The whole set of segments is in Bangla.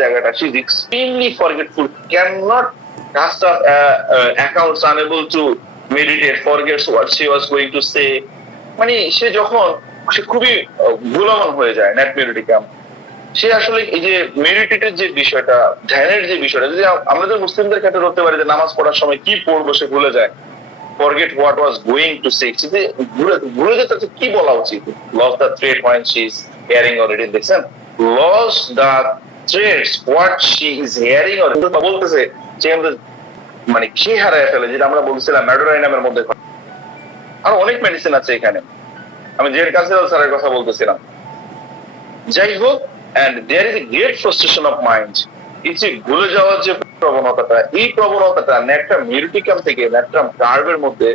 জায়গাটা, she is extremely forgetful, cannot cast off accounts, unable to meditate, forgets what she was going to say. মানে সে খুবই ভুলমান হয়ে যায় ন্যাট মেডিটিকাম। সে আসলে এই যে মেডিটেটের যে বিষয়টা, ধ্যানের যে বিষয়টা, যদি আমাদের মুসলিমদের ক্ষেত্রে ধরতে পারি যে নামাজ পড়ার সময় কি পড়বো সে ভুলে যায়, forget what was going to say, ভুলে যেতে কি বলা উচিত, lost the thread when she is hearing already, দেখছেন, lost the threads what she is hearing already, বলতেছে যে মানে কি হারায় ফেলে, যেটা আমরা বলছিলাম ম্যাডোরাইনামের মধ্যে। আর অনেক মেডিসিন আছে এখানে, আমি জেড কাসেল স্যারের কথা বলতেছিলাম। যাই হোক, and there is a great frustration of mind, এই যে ভুলে যাওয়ার যে প্রবণতাটা, এই প্রবণতাটা ন্যাট্রাম মিউটিকাম থেকে ন্যাট্রাম কার্ভের মধ্যে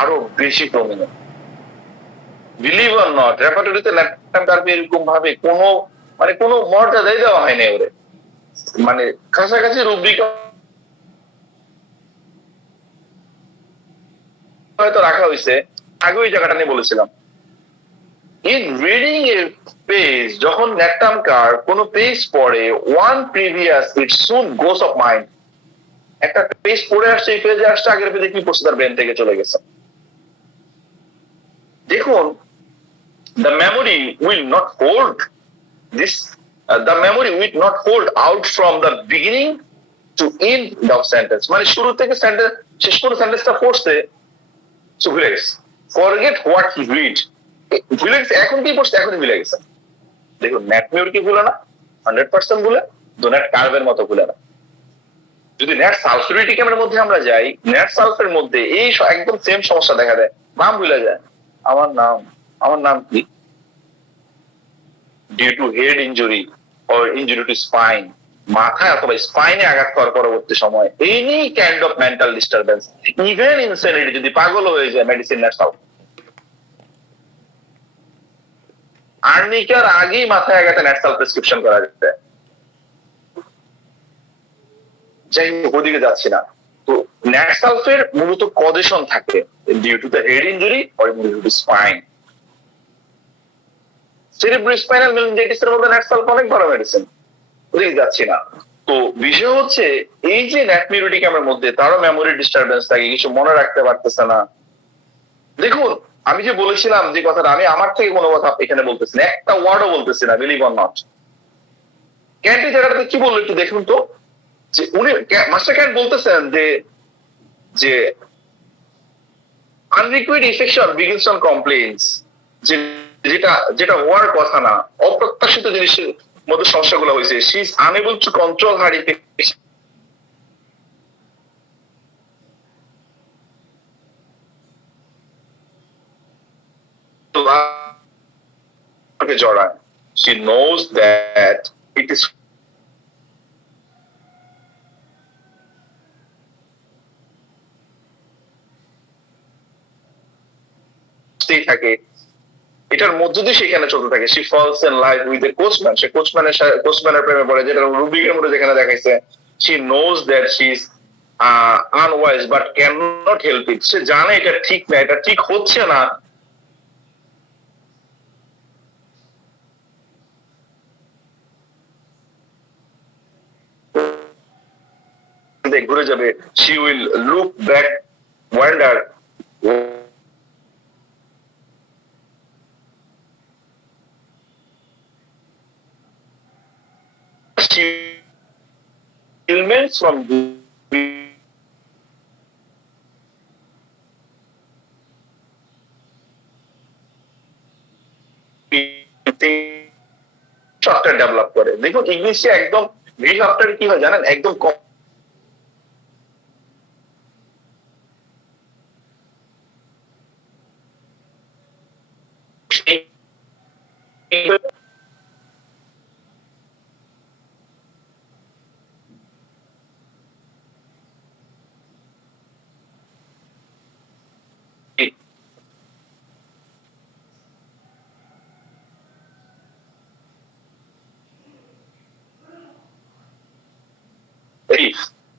আরো বেশি প্রমিনেন্ট। বিলিভ অর নট, রেপার্টরিতে ন্যাট্রাম কার্ভে এরকম ভাবে কোনো মর্যাদাই দেওয়া হয়নি ওরে, মানে কাছাকাছি রুব্রিক হয়তো রাখা হয়েছে। আগে ওই জায়গাটা নিয়ে বলেছিলাম, ইন রিডিং এ পেজ, যখন ন্যাট্রাম কার্ভ কোন পেজ পড়ে, one previous it soon goes of mind, একটা পেজ পড়ে আসছে, এই পেজে আসছে, আগের পেজে কি পড়ছে তার ব্রেন থেকে চলে গেছে। দেখুন, the memory will not hold this, the memory will not hold out from the beginning to end of sentence, মানে শুরু থেকে সেন্টেন্স শেষ করে সেন্টেন্সটা পড়ছে, সো ভুলে গেছে, forget what he read, ভুলে গেছে, এখন কি পড়ছে এখনই ভুলে গেছে। দেখুন, ন্যাট মিউর কি ভুলে না, 100% ভুলে, তো ন্যাট কার্ভের মতো ভুলে না। যদি ন্যাট সালফিউরিটিকামের মধ্যে আমরা যাই, ন্যাট সালফের মধ্যে এই একদম সেম সমস্যা দেখা দেয়, নাম ভুলে যায়, আমার নাম কি, due to head injury or injury to spine, মাথায় অথবা স্পাইনে আঘাত করার পরবর্তী সময়, any kind of mental disturbance, even insanity, যদি পাগল হয়ে যায়, মেডিসিন ন্যাট সালফ। আর্নিকার আগেই মাথায় আঘাতে ন্যাট সালফ প্রেসক্রিপশন করা যেতে। যাই হোক, ওদিকে যাচ্ছি না। তো ন্যাট সালফের মূলত কজেশন থাকে due to the head injury or due to spine. Cerebrospinal মেনিনজাইটিসের মধ্যে ন্যাট সালফ অনেক বড় মেডিসিন, ওদিকে যাচ্ছি না। তো বিষয় হচ্ছে, এই যে ন্যাট মিউটিকামের মধ্যে তারও মেমোরি ডিস্টারবেন্স থাকে, কিছু মনে রাখতে পারতেছে না। দেখুন, আমি যে বলেছিলাম যে কথাটা, আমি আমার থেকে কোনো কথা এখানে বলতেছি না, একটা ওয়ার্ডও বলতেছি না, বিলিভ অর নট। ক্যান্ট এই জায়গাটাতে কি বললো একটু দেখুন তো, যে উনি মাস্টার ক্যান্ট বলতেছেন যে আনরিকুইড ইনফেকশন বিগিনস অন কমপ্লেইনস, যেটা হওয়ার কথা না, অপ্রত্যাশিত জিনিসের মধ্যে সমস্যাগুলো হয়েছে। She is unable to control her infection, জড়ায়। She knows that it is থাকে, এটার মধ্য দিয়ে সেখানে চলতে থাকে। She falls in love with a coachman, সে কোচম্যানের প্রেমে পড়ে, যেটা রুবিকের মধ্যে যেখানে দেখাইছে। She knows that she is unwise but cannot help it, সে জানে এটা ঠিক না, এটা ঠিক হচ্ছে না, ঘুরে যাবে। She will look back, wonder, she elements from software develop করে। দেখুন, ইংলিশে একদম ভি সফটওয়্যার কি হয় জানেন, একদম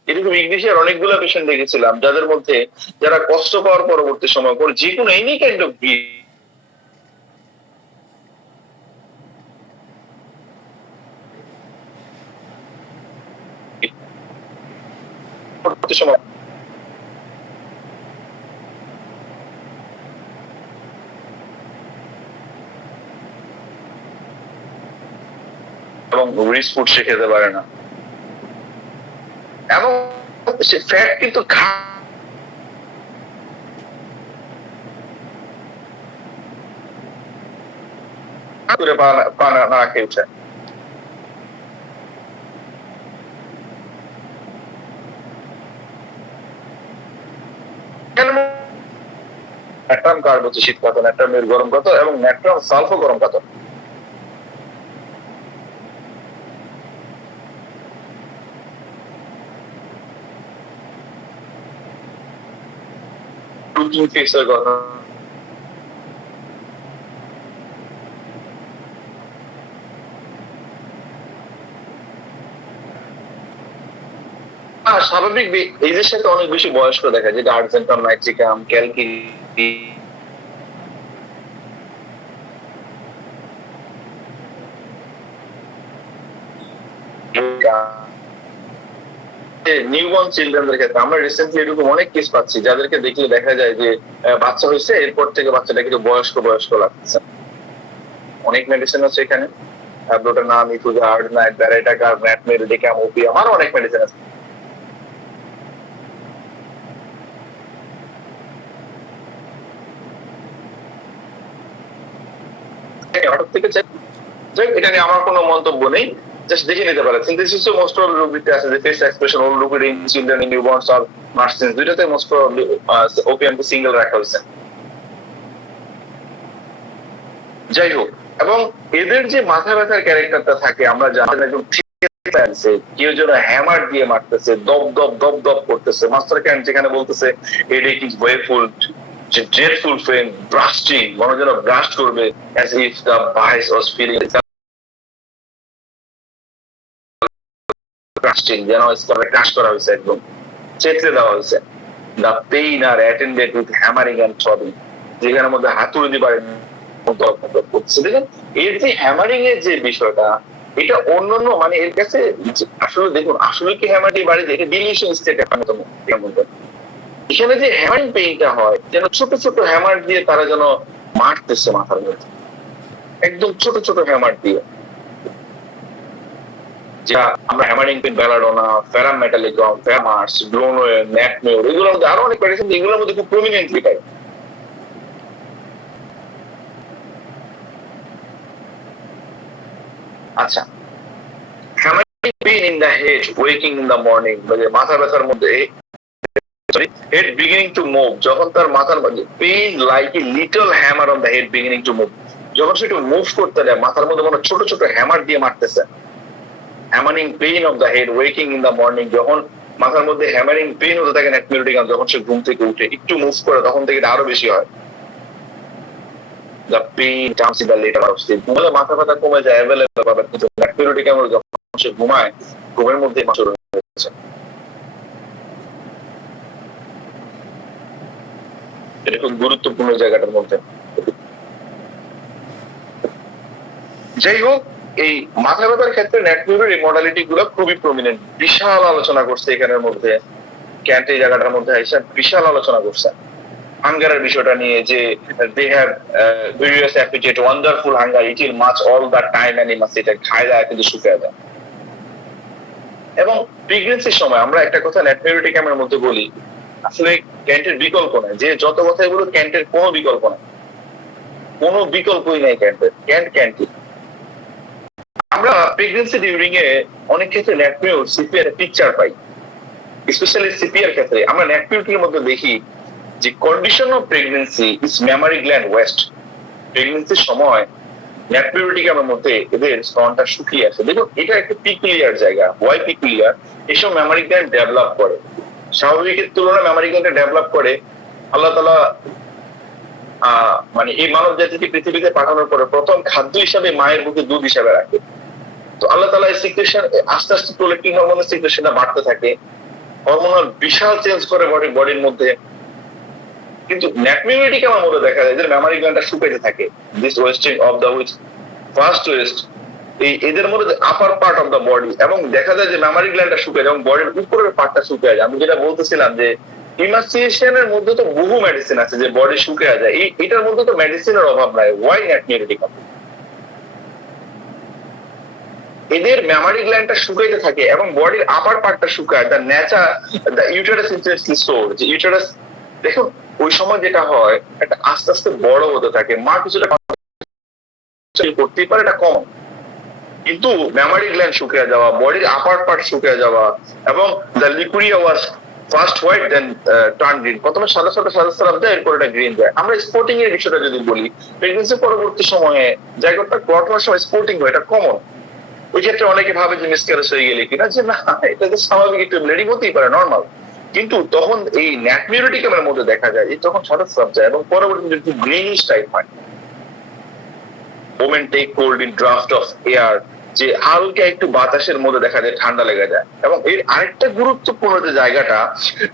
এরকম ইংলিশের অনেকগুলো পেশেন্ট দেখেছিলাম, যাদের মধ্যে যারা কষ্ট পাওয়ার পরবর্তী সময় পর যে কোনো এনি কাইন্ড অফ পরবর্তী সময় এবং রিচ ফুড সে খেতে পারে না, এবং সে ফ্যাট কিন্তু করে না খেয়ে উঠে। ন্যাট্রাম কার্ব হচ্ছে শীত কাতন, ন্যাট্রাম গরম কাতন এবং ন্যাট্রাম সালফো গরম কাতন। প্রোটিন ফিক্সের কথা স্বাভাবিক এদের সাথে অনেক বেশি বয়স্ক দেখা যায়, যেটা আর্জেন্টাম, নাইট্রিকাম, ক্যালকিরি, নিউবর্ন চিলড্রেনদের ক্ষেত্রে আমরা রিসেন্টলি এরকম অনেক কেস পাচ্ছি যাদেরকে দেখলে দেখা যায় যে বাচ্চা হয়েছে, এরপর থেকে বাচ্চাটা কিন্তু বয়স্ক বয়স্ক লাগছে। অনেক মেডিসিন আছে এখানে, অ্যাব্লোটানাম, ইফুজা, আর্ডনাইট, ব্যারাইটাকার, ম্যাটমেরিডিকাম, ওপিয়াম, আরো অনেক মেডিসিন আছে। এটা নিয়ে আমার কোনো মন্তব্য নেই, জাস্ট দেখে নিতে পারে। সিনথেসিস মোস্ট অফ রোগীতে আছে যে face expression old looking in children, in newborns or marasmus, দুইটাতে মোস্ট প্রবাবলি ওপিয়ামকে সিঙ্গেল রাখা হয়েছে। যাই হোক, এবং এদের যে মাথা ব্যথার ক্যারেক্টারটা থাকে, আমরা জানি একদম কেউ যেন হ্যামার দিয়ে মারতেছে, দপ দপ দপ দপ করতেছে। মাস্টার ক্যান যেখানে বলতেছে হেডেক ইজ ওয়েফুল, যে ড্রেডফুল পেইন, ব্রাস্টিং, মনে যেন ব্রাস্ট করবে, as if the bias was feeling blasting, যেন স্কালে ক্রাশ করা হয়েছে, একদম চেতলে দেওয়া হয়েছে। the pain are attended with hammering and throbbing, যেখানের মধ্যে হাতুড়ি দিয়ে পারে করতেছে। দেখেন এর যে হ্যামারিং এর যে বিষয়টা, এটা অন্যান্য মানে এর কাছে আসলে দেখুন, আসলে কি হ্যামারিং বাড়িতে এটা ডিলিউশন স্টেট এখানে যে হ্যামারিং পেইনটা হয়, যেন ছোট ছোট হ্যামার দিয়ে তারা যেন মারতেছে মাথার মধ্যে, একদম ছোট ছোট হ্যামার দিয়ে। যা আমরা হ্যামারিং পেইন, বেলাডোনা, ফেরাম মেটালিকম, ফেমার্স, গ্লোনোয়ের, ন্যাটমেওর, এগুলোর মধ্যে আরো অনেক মেডিসিন এগুলোর মধ্যে খুব প্রমিনেন্টলি পাই। আচ্ছা, hammering pain in the head, waking in the morning, মানে মাথা ব্যথার মধ্যে head beginning to move, যখন তার মাথার মধ্যে pain like a little hammer on the head beginning to move, যখন সে একটু মুভ করতে দেয় মাথার মধ্যে কোনো ছোট ছোট হ্যামার দিয়ে মারতেছে। Hammering pain of the head, waking in the morning, যখন মাথার মধ্যে হ্যামারিং পেইন হতে থাকে ন্যাটমেরিডিকাম, যখন সে ঘুম থেকে উঠে একটু মুভ করে তখন থেকে এটা আরো বেশি হয়। The pain comes in the latter of sleep, ঘুমালে মাথা ব্যথা কমে যায়, অ্যাভেলেবল পাবে, কিন্তু ন্যাটমেরিডিকাম যখন সে ঘুমায়, ঘুমের মধ্যে শুরু হয়েছে। এটা খুব গুরুত্বপূর্ণ জায়গাটার মধ্যে। যাই হোক, এই মাথা ব্যথার ক্ষেত্রে ন্যাটমেরির এই মডালিটি গুলো খুবই প্রমিনেন্ট, বিশাল আলোচনা করছে এখানের মধ্যে। ক্যান্ট এই জায়গাটার মধ্যে আইসা বিশাল আলোচনা করছে হাঙ্গারের বিষয়টা নিয়ে, যে they have voracious appetite, wonderful hunger, eat well much all the time, অ্যানিমাস, এটা খায় দেয় কিন্তু শুকিয়ে যায়। এবং প্রেগন্যান্সির সময় আমরা একটা কথা ন্যাটমেরিডিকামের মধ্যে বলি, আসলে ক্যান্টের বিকল্প নাই, যে যত কথাই বলো ক্যান্টের কোনো বিকল্প নাই, কোনো বিকল্পই নাই ক্যান্টের, ক্যান্ট। আমরা প্রেগন্যান্সি ডিউরিং এ অনেক ক্ষেত্রে ন্যাটমিউর, সিপিআর পিকচার পাই, স্পেশালি সিপিআর ক্ষেত্রে আমরা ন্যাটমিউটির মধ্যে দেখি যে condition of pregnancy is mammary gland waste. প্রেগন্যান্সির সময় ন্যাটমিউটিকামের মধ্যে এদের স্তনটা শুকিয়ে আসে। দেখুন এটা একটা পিকুলিয়ার জায়গা, ওয়াই পিকুলিয়ার, এসব মেমরি গ্ল্যান্ড ডেভেলপ করে, স্বাভাবিকের তুলনায় মেমরি গ্ল্যান্ড ডেভেলপ করে। আল্লাহ তাআলা মানে এই মানব জাতিকে পৃথিবীতে পাঠানোর পরে প্রথম খাদ্য হিসাবে মায়ের বুকে দুধ হিসাবে রাখে। তো আল্লাহ তাআলা এই সিক্রেশন আস্তে আস্তে প্রোলেক্টিন হরমোনের সিক্রেশনটা বাড়তে থাকে, হরমোনাল বিশাল চেঞ্জ করে বডির মধ্যে। কিন্তু ন্যাটমিউটিকামের মধ্যে দেখা যায় যে মেমরি গ্ল্যান্ডটা শুকাইতে থাকে। This wasting of the which first West এদের মধ্যে আপার পার্ট অফ দ্য বডি, এবং দেখা যায় যে মেমারি গ্ল্যান্ডটা শুকিয়ে যায় এবং বডির উপরের পার্টটা শুকিয়ে যায়। আমি যেটা বলতেছিলাম যে ইমাসিয়েশনের মধ্যে তো বহু মেডিসিন আছে যে বডি শুকিয়ে যায়, এটার মধ্যে তো মেডিসিনের অভাব নাই। ওয়াই ন্যাটমিউরিটিক? এদের মেমারি গ্ল্যান্ডটা শুকাইতে থাকে এবং বডির আপার পার্টটা শুকায়। দ্য নেচার, দ্য ইউটেরাস ইনফ্লুয়েন্সলি সোর, যে ইউটেরাস দেখুন ওই সময় যেটা হয় একটা আস্তে আস্তে বড় হতে থাকে, মা কিছুটা করতেই পারে, এটা কম। কিন্তু মেমারি গ্ল্যান্ড শুকিয়ে যাওয়া, বডির আপার পার্ট শুকিয়ে যাওয়া, এবং the leucorrhoea was first white then turn green, প্রথমে সাদা সাদা সাদা সাদা দেয়, এরপর এটা গ্রিন যায়। আমরা স্পোর্টিং এর বিষয়টা যদি বলি, প্রেগন্যান্সি পরবর্তী সময়ে জায়গাটা ক্লট হওয়ার সময় স্পোর্টিং হয়, এটা কমন। ওই ক্ষেত্রে অনেকে ভাবে যে মিসক্যারেজ হয়ে গেলে কিনা, যে না এটা তো স্বাভাবিক, একটু ব্লিডিং হতেই পারে, নর্মাল। কিন্তু তখন এই ন্যাটমিউরিটিকামের মধ্যে দেখা যায় এই তখন সাদা সাপ যায় এবং পরবর্তীতে একটু গ্রিনিশ টাইপ হয়। Women take cold in draught of air, যে হালকা একটু বাতাসের মধ্যে দেখা যায় ঠান্ডা লেগে যায়। এবং এর আরেকটা গুরুত্বপূর্ণ যে জায়গাটা,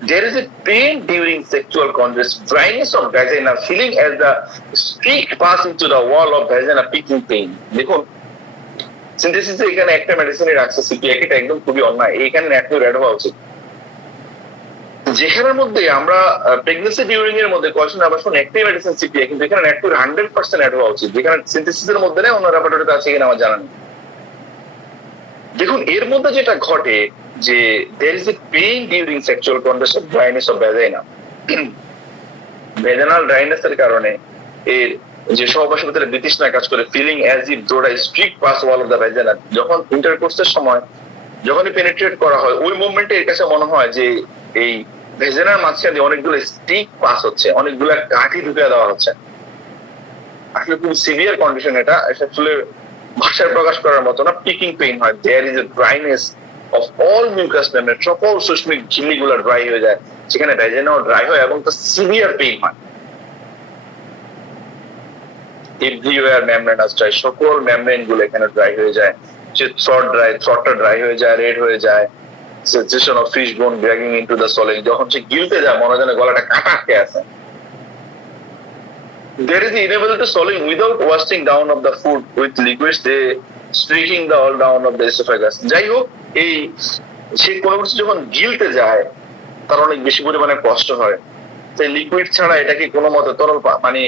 there is a pain during sexual congress, dryness of vagina, feeling as the streak pass into the wall of vagina, picking pain। দেখুন সিনথেসিসে এখানে একটা মেডিসিনের রাখছে সিপিএক, এটা একদম খুবই অন্যায়, এখানে ন্যাটমিউর অ্যাড হওয়া উচিত। যেখানের মধ্যে আমরা প্রেগন্যান্সি ডিউরিং এর মধ্যে কোয়েশ্চন আবার শুন একটাই মেডিসিন সিপিএ, কিন্তু এখানে ন্যাটমিউর 100% অ্যাড হওয়া উচিত, যেখানে সিনথেসিসের মধ্যে নেই, অন্য রেপার্টরিতে আছে কিনা আমার জানা নেই। দেখুন এর মধ্যে যেটা ঘটে যে there is a pain during sexual congress of dryness of vagina, vaginal dryness এর কারণে এর যে সহবাসের ভিতরে বিতৃষ্ণা কাজ করে, feeling as if through a stick pass wall of the vagina, যখন ইন্টারকোর্সের সময় যখনই পেনিট্রেট করা হয় ওই মুভমেন্টে এর কাছে মনে হয় যে এই ভেজানার মাঝখানে অনেকগুলো স্টিক পাস হচ্ছে, অনেকগুলো কাঠি ঢুকে দেওয়া হচ্ছে। আসলে খুব সিভিয়ার কন্ডিশন, এটা আসলে ভাষায় প্রকাশ করার মতো না। পিকিং পেইন হয়, there is a dryness of all mucous membrane, সকল সুষমিক ঝিল্লিগুলো ড্রাই হয়ে যায়, সেখানে ভেজানাও ড্রাই হয় এবং তার সিভিয়ার পেইন হয়। এভরিওয়্যার মেমব্রেনাস ড্রাই, সকল মেমব্রেন গুলো এখানে ড্রাই হয়ে যায়, যে থ্রট ড্রাই, থ্রটটা ড্রাই হয়ে যায়, রেড হয়ে যায়। Sensation of fish bone dragging into the swallowing, যখন সে গিলতে যায় মনে হয় গলাটা কাটা আটকে আছে। There is the inability to swallow without washing down of the food with liquids, they streaking the all down of the esophagus। যাই হোক, এই সে কোনো কিছু যখন গিলতে যায় তার অনেক বেশি পরিমাণে কষ্ট হয়। সেই লিকুইড ছাড়া এটাকে কোনো মতে তরল মানে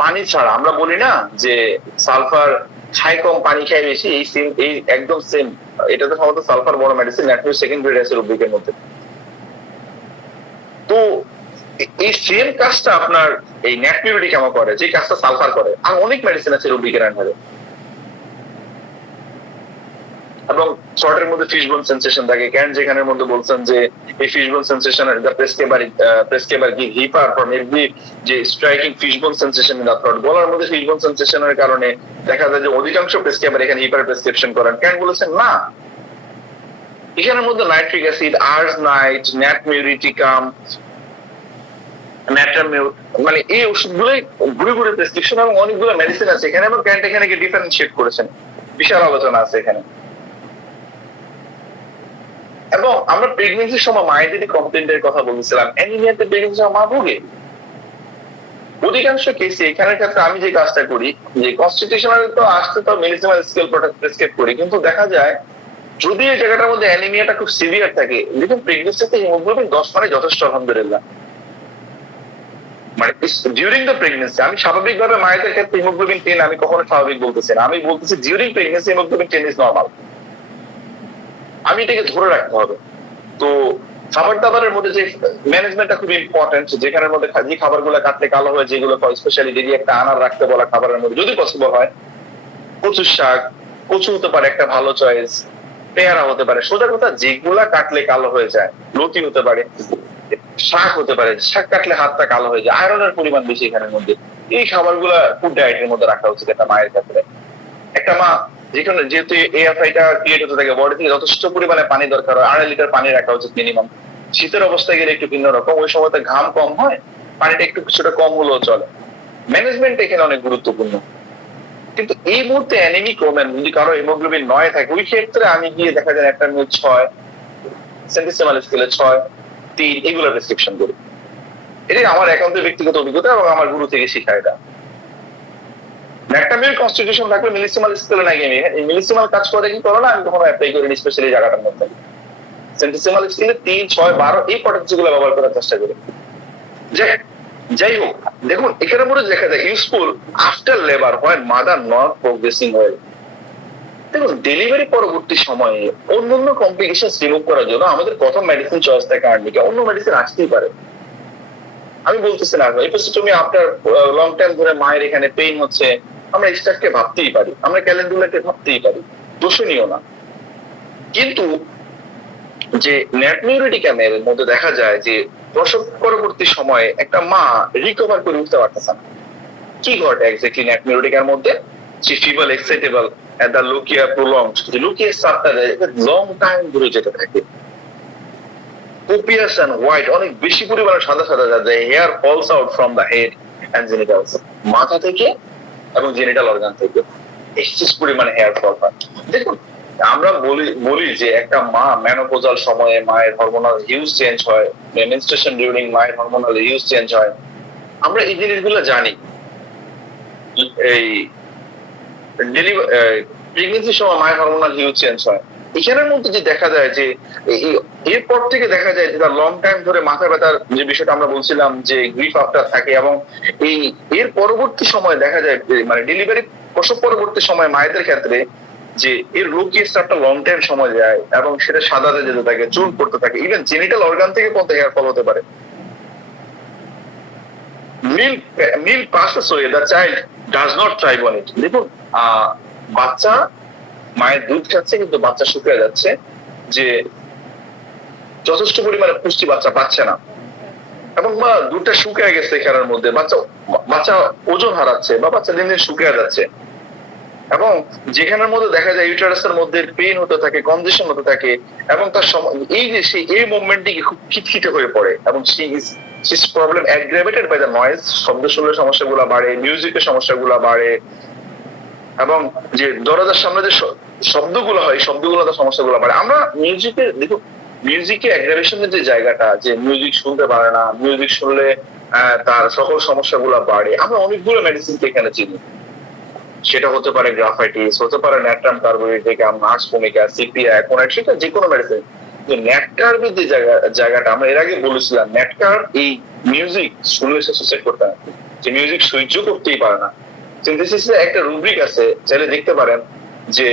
পানি ছাড়া, আমরা বলি না যে সালফার খায় কম পানি খায় বেশি, এই সেম, এই একদম সেম। এটা তো সম্ভবত সালফার বড় মেডিসিন, ন্যাটমিউর সেকেন্ড গ্রেড আছে রুব্রিকের মধ্যে। তো এই সেম কাজটা আপনার এই ন্যাটমিউরিটি কেমন করে, যে কাজটা সালফার করে। আর অনেক মেডিসিন আছে রুব্রিকের আন্ডারে। এবং শর্টের মধ্যে ফিশবোন সেন্সেশন থাকে, ক্যান যেখানের মধ্যে বলছেন যে এই fishbone sensation the prescriber give hepar from every, যে striking fishbone sensation in the throat, গলার মধ্যে ফিশবোন সেন্সেশনের কারণে দেখা যায় যে অধিকাংশ প্রেসক্রাইবার এখানে হিপার প্রেসক্রিপশন করেন। ক্যান বলেছেন না, এখানের মধ্যে নাইট্রিক অ্যাসিড, আর্স নাইট, ন্যাটমিউরিটিকাম, ন্যাট্রামিউর, মানে এই ওষুধগুলোই ঘুরে ঘুরে প্রেসক্রিপশন, এবং অনেকগুলো মেডিসিন আছে এখানে, এবং ক্যান্ট এখানে ডিফারেন্সিয়েট করেছেন, বিশাল আলোচনা আছে এখানে। এবং আমরা প্রেগনেন্সির সময় মায়েদের কমপ্লেন্টের কথা বলছিলাম, অ্যানিমিয়াতে প্রেগনেন্সির সময় মা ভোগে অধিকাংশ কেসে। এখানের ক্ষেত্রে আমি যে কাজটা করি যে কনস্টিটিউশনাল তো আসতে তো মেডিসিনাল স্কেল প্রোডাক্ট প্রেসক্রাইব করি, কিন্তু দেখা যায় যদি এই জায়গাটার মধ্যে অ্যানিমিয়াটা খুব সিভিয়ার থাকে, দেখুন প্রেগনেন্সিতে হিমোগ্লোবিন 10 মানে যথেষ্ট, আলহামদুলিল্লাহ। মানে ডিউরিং দ্য প্রেগনেন্সি, আমি স্বাভাবিকভাবে মায়েদের ক্ষেত্রে হিমোগ্লোবিন 10 আমি কখনো স্বাভাবিক বলতেছি না, আমি বলতেছি during pregnancy haemoglobin 10 is normal. আমি এটাকে ধরে রাখতে হবে। তো খাবার দাবারের মধ্যে যে ম্যানেজমেন্টটা খুব ইম্পর্টেন্ট, যেখানের মধ্যে যে খাবারগুলো কাটলে কালো হয়, যেগুলো স্পেশালি যদি একটা আনার রাখতে বলা খাবারের মধ্যে যদি পসিবল হয়, কচুর শাক, কচু হতে পারে একটা ভালো চয়েস, পেয়ারা হতে পারে। সোজা কথা, যেগুলা কাটলে কালো হয়ে যায়, লতি হতে পারে, শাক হতে পারে, শাক কাটলে হাতটা কালো হয়ে যায়, আয়রনের পরিমাণ বেশি এখানের মধ্যে, এই খাবারগুলা ফুড ডায়েটের মধ্যে রাখা উচিত একটা মায়ের ক্ষেত্রে। একটা মা যেখানে যেহেতু এএফআইটা ক্রিয়েট হতে থাকে, বডি থেকে যথেষ্ট পরিমাণে পানি দরকার হয়, 2.5 লিটার পানি রাখা উচিত মিনিমাম। শীতের অবস্থায় গেলে একটু ভিন্ন রকম, ওই সময়তে ঘাম কম হয়, পানিটা একটু কিছুটা কম হলেও চলে। ম্যানেজমেন্ট এখানে অনেক গুরুত্বপূর্ণ। কিন্তু এই মুহূর্তে অ্যানিমিক ওমেন যদি কারো হিমোগ্লোবিন 9 থাকে, ওই ক্ষেত্রে আমি গিয়ে দেখা যায় একটা 6 সেন্টিসিমাল স্কেলে 6, 3 এগুলো প্রেসক্রিপশন করি। এটাই আমার একান্ত ব্যক্তিগত অভিজ্ঞতা এবং আমার গুরু থেকে শিখা এটা। ন্যাকটামিউর কনস্টিটিউশন থাকলে মিলিসিমাল স্কেলে না গিয়ে এই মিলিসিমাল কাজ করে কি করো না, আমি কখনো অ্যাপ্লাই করিনি স্পেশালি জায়গাটার মধ্যে। সেন্টিসিমাল স্কেলে 3, 6, 12 এই পটেন্সিগুলো ব্যবহার করার চেষ্টা করি। যাই হোক, দেখুন এখানে মনে দেখা যায় ইউজফুল আফটার লেবার হয় মাদার নট প্রোগ্রেসিং ওয়েল। দেখুন ডেলিভারি পরবর্তী সময়ে অন্যান্য কমপ্লিকেশন রিমুভ করার জন্য আমাদের প্রথম মেডিসিন চয়েস থাকে আর্নিকা, অন্য মেডিসিন আসতেই পারে। আমি বলতেছি না এপিসোটমি আফটার লং টাইম ধরে মায়ের এখানে পেইন হচ্ছে, আমরা স্টার্টকে ভাবতেই পারি, আমরা ক্যালেন্ডুলাকে ভাবতেই পারি, দোষণীয় না। কিন্তু যে ন্যাটমিউরিটিক্যামের মধ্যে দেখা যায় যে প্রসব পরবর্তী সময়ে একটা মা রিকভার করে উঠতে পারতেছে না। কি ঘটে এক্স্যাক্টলি ন্যাটমিউরিটিকার মধ্যে? সে feeble excitable and the leucorrhoea prolonged, যে লুকিয়া সাবটা লং টাইম ধরে যেতে থাকে। কোপিয়াস এন্ড হোয়াইট, অনেক বেশি পরিমাণে সাদা সাদা যায়, hair falls out from the head and genitals, মাথা থেকে এবং জেনিটাল অর্গান থেকে এক্সেস পরিমাণে হেয়ার ফল হয়। দেখুন আমরা বলি যে একটা মা মেনোপজাল সময়ে মায়ের হরমোনাল হিউজ চেঞ্জ হয়, মেনস্ট্রুয়েশন ডিউরিং মায়ের হরমোনাল হিউজ চেঞ্জ হয়, আমরা এই জিনিসগুলো জানি। এই প্রেগনেন্সির সময় মায়ের হরমোনাল হিউজ চেঞ্জ হয়। এখানের মধ্যে যে দেখা যায় যে এরপর থেকে দেখা যায় যে লং টাইম ধরে মাথা ব্যথার যে বিষয়টা আমরা বলছিলাম যে গ্রিফ আফটার থাকে, এবং এই এর পরবর্তী সময় দেখা যায় মানে ডেলিভারি প্রসব পরবর্তী সময় মায়েদের ক্ষেত্রে যে এর রোগী স্টার্টটা লং টাইম সময় যায় এবং সেটা সাদাতে যেতে থাকে, চুল পড়তে থাকে, ইভেন জেনিটাল অর্গান থেকে পর্যন্ত হেয়ার ফল হতে পারে। Milk passes away, the child does not thrive on it. দেখুন বাচ্চা মায়ের দুধ খাচ্ছে কিন্তু বাচ্চা শুকিয়ে যাচ্ছে, যে যথেষ্ট পরিমাণে পুষ্টি বাচ্চা পাচ্ছে না, এবং বা দুধটা শুকিয়ে গেছে এখানের মধ্যে, বাচ্চা ওজন হারাচ্ছে বা বাচ্চা দিন দিন শুকিয়ে যাচ্ছে, এবং যেখানের মধ্যে দেখা যায় ইউটারাসের মধ্যে পেইন হতে থাকে, কনজেশন হতে থাকে, এবং তার এই যে সেই এই মুভমেন্টটিকে খুব খিটখিটে হয়ে পড়ে, এবং This problem aggravated by the noise, শব্দ শুনলে সমস্যাগুলো বাড়ে, মিউজিকের সমস্যাগুলো বাড়ে, এবং যে দরজার সামনে যে শব্দগুলো হয় শব্দগুলো তার সমস্যাগুলো বাড়ে। আমরা মিউজিকের দেখুন মিউজিকে অ্যাগ্রাভেশনের যে জায়গাটা, যে মিউজিক শুনতে পারে না, মিউজিক শুনলে তার সকল সমস্যাগুলো বাড়ে, আমরা অনেকগুলো মেডিসিনকে এখানে চিনি। সেটা হতে পারে গ্রাফাইটিস, হতে পারে ন্যাট্রাম কার্বোরেটিক, নার্স ভূমিকা, সিপিআই, সেটা যে কোনো মেডিসিন। ন্যাটকার্বের যে জায়গাটা আমরা এর আগে বলেছিলাম, ন্যাটকার্ব এই মিউজিক শুনলে সে সুসাইড করতে পারে, যে মিউজিক সহ্য করতেই পারে না। সিনথেসিসে একটা রুব্রিক আছে, চাইলে দেখতে পারেন, যে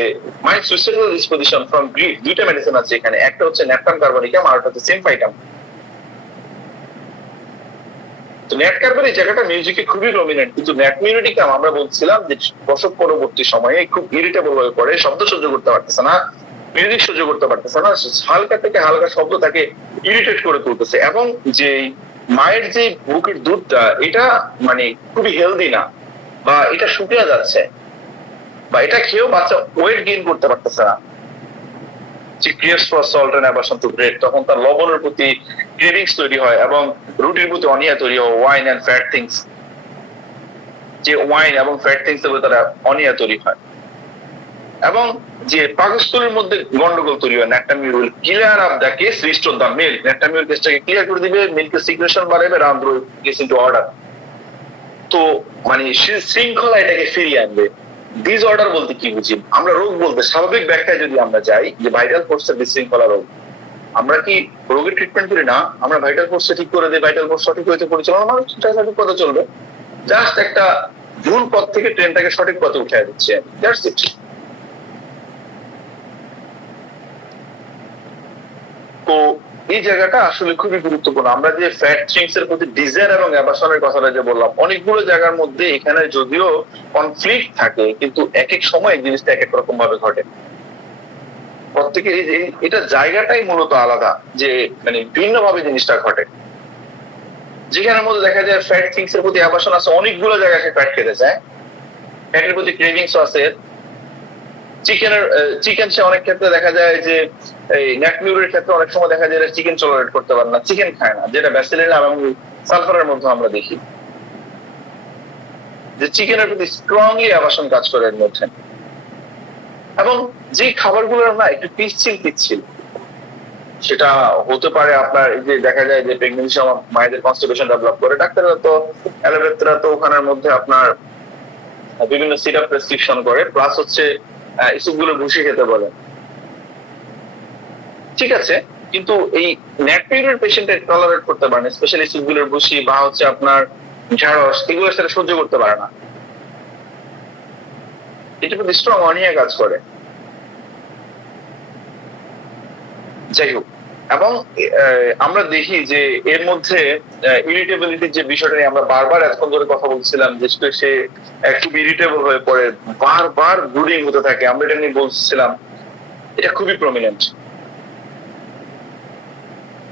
মাই সুইসাইডাল ডিসপোজিশন ফ্রম গ্রিফ, দুইটা মেডিসিন আছে এখানে, একটা হচ্ছে ন্যাট্রাম কার্বোনিকাম আর একটা হচ্ছে সিমফাইটাম। তো ন্যাটকার্বের এই জায়গাটা মিউজিকে খুবই ডমিনেন্ট, কিন্তু ন্যাটমিউরিটিকাম আমরা বলছিলাম যে প্রসব পরবর্তী সময়ে খুব ইরিটেবল হয়ে পড়ে, শব্দ সহ্য করতে পারতেছে না, মিউজিক সহ্য করতে পারতেছে না, হালকা থেকে হালকা শব্দ তাকে ইরিটেট করে তুলতেছে, এবং যে মায়ের যে বুকের দুধটা এটা মানে খুবই হেলদি না, বা এটা শুকিয়ে যাচ্ছে, বা এটা খেয়েও বাচ্চা ওয়েট গেইন করতে পারতেছে না, যে creates for salt and aversion to bread, তখন তার লবণের প্রতি ক্রেভিংস তৈরি হয় এবং রুটির প্রতি অনীহা তৈরি হয়, ওয়াইন এন্ড ফ্যাট থিংস, যে ওয়াইন এবং ফ্যাট থিংস এর তারা অনীহা তৈরি হয়, এবং যে পাকস্থলীর মধ্যে গন্ডগোল তৈরি হয়। Natrum mur will clear up the case, restore the milk, natrum mur কেসটাকে ক্লিয়ার করে দিবে, মিল্কের সিক্রেশন বাড়াবে, রান্দ্র গেস ইনটু অর্ডার। তো মানে শৃঙ্খলা এটাকে ফিরিয়ে আনবে। ডিসঅর্ডার বলতে কি বুঝি আমরা? রোগ বলতে স্বাভাবিক ব্যাখ্যায় যদি আমরা যাই, যে ভাইটাল ফোর্সের বিশৃঙ্খলা রোগ, আমরা কি রোগের ট্রিটমেন্ট করি না, আমরা ভাইটাল ফোর্স ঠিক করে দিই, ভাইটাল ফোর্স সঠিক হইতে পরিচালনা মানুষ সঠিক পথে চলবে, জাস্ট একটা ভুল পথ থেকে ট্রেনটাকে সঠিক পথে উঠিয়ে দিচ্ছে, দ্যাটস ইট। তো এই জায়গাটা আসলে খুবই গুরুত্বপূর্ণ। আমরা যে ফ্যাট থিংস এর প্রতি ডিজায়ার এবং অ্যাভারশনের কথাটা যে বললাম, অনেকগুলো জায়গার মধ্যে এখানে যদিও কনফ্লিক্ট থাকে, কিন্তু এক এক সময় জিনিসটা এক এক রকম ভাবে ঘটে, প্রত্যেকে এটা জায়গাটাই মূলত আলাদা, যে মানে ভিন্ন ভাবে জিনিসটা ঘটে। যেখানের মধ্যে দেখা যায় ফ্যাট থিংস এর প্রতি অ্যাভারশন আছে, অনেকগুলো জায়গায় ফ্যাট খেতে চায়, ফ্যাটের প্রতি ক্রেভিংস আছে। চিকেন সে অনেক ক্ষেত্রে দেখা যায় যে এই ন্যাটমিউরের ক্ষেত্রে অনেক সময় দেখা যায় চিকেন টলারেট করতে পারে না, চিকেন খায় না, যেটা ব্যাসিলিনাম এবং সালফারের মধ্যে আমরা দেখি যে চিকেনের প্রতি স্ট্রংলি অ্যাভারশন কাজ করে এর মধ্যে। এবং যে খাবারগুলো না একটু পিচ্ছিল, সেটা হতে পারে আপনার এই যে দেখা যায় যে প্রেগন্যান্সি মায়েদের কনস্টিপেশন ডেভেলপ করে, ডাক্তাররা তো অ্যালোপ্যাথরা তো ওখানের মধ্যে আপনার বিভিন্ন সিরাপ প্রেসক্রিপশন করে, প্লাস হচ্ছে ইসুপগুলো ভুষি খেতে বলে। ঠিক আছে, কিন্তু এই ন্যাটপিউরের পেশেন্ট টলারেট করতে পারে না, স্পেশালি ইসুপগুলোর ভুষি বা হচ্ছে আপনার ঢ্যাঁড়স, এগুলো সেটা সহ্য করতে পারে না। এটা খুব স্ট্রং অনীহা কাজ করে। যাই হোক, এবং আমরা দেখি যে এর মধ্যে ইরিটেবিলিটির যে বিষয়টা নিয়ে আমরা বারবার এতক্ষণ ধরে কথা বলছিলাম, যে সে খুব ইরিটেবল হয়ে পড়ে, বারবার ব্রুডিং হতে থাকে, আমরা এটা নিয়ে বলছিলাম, এটা খুবই প্রমিনেন্ট।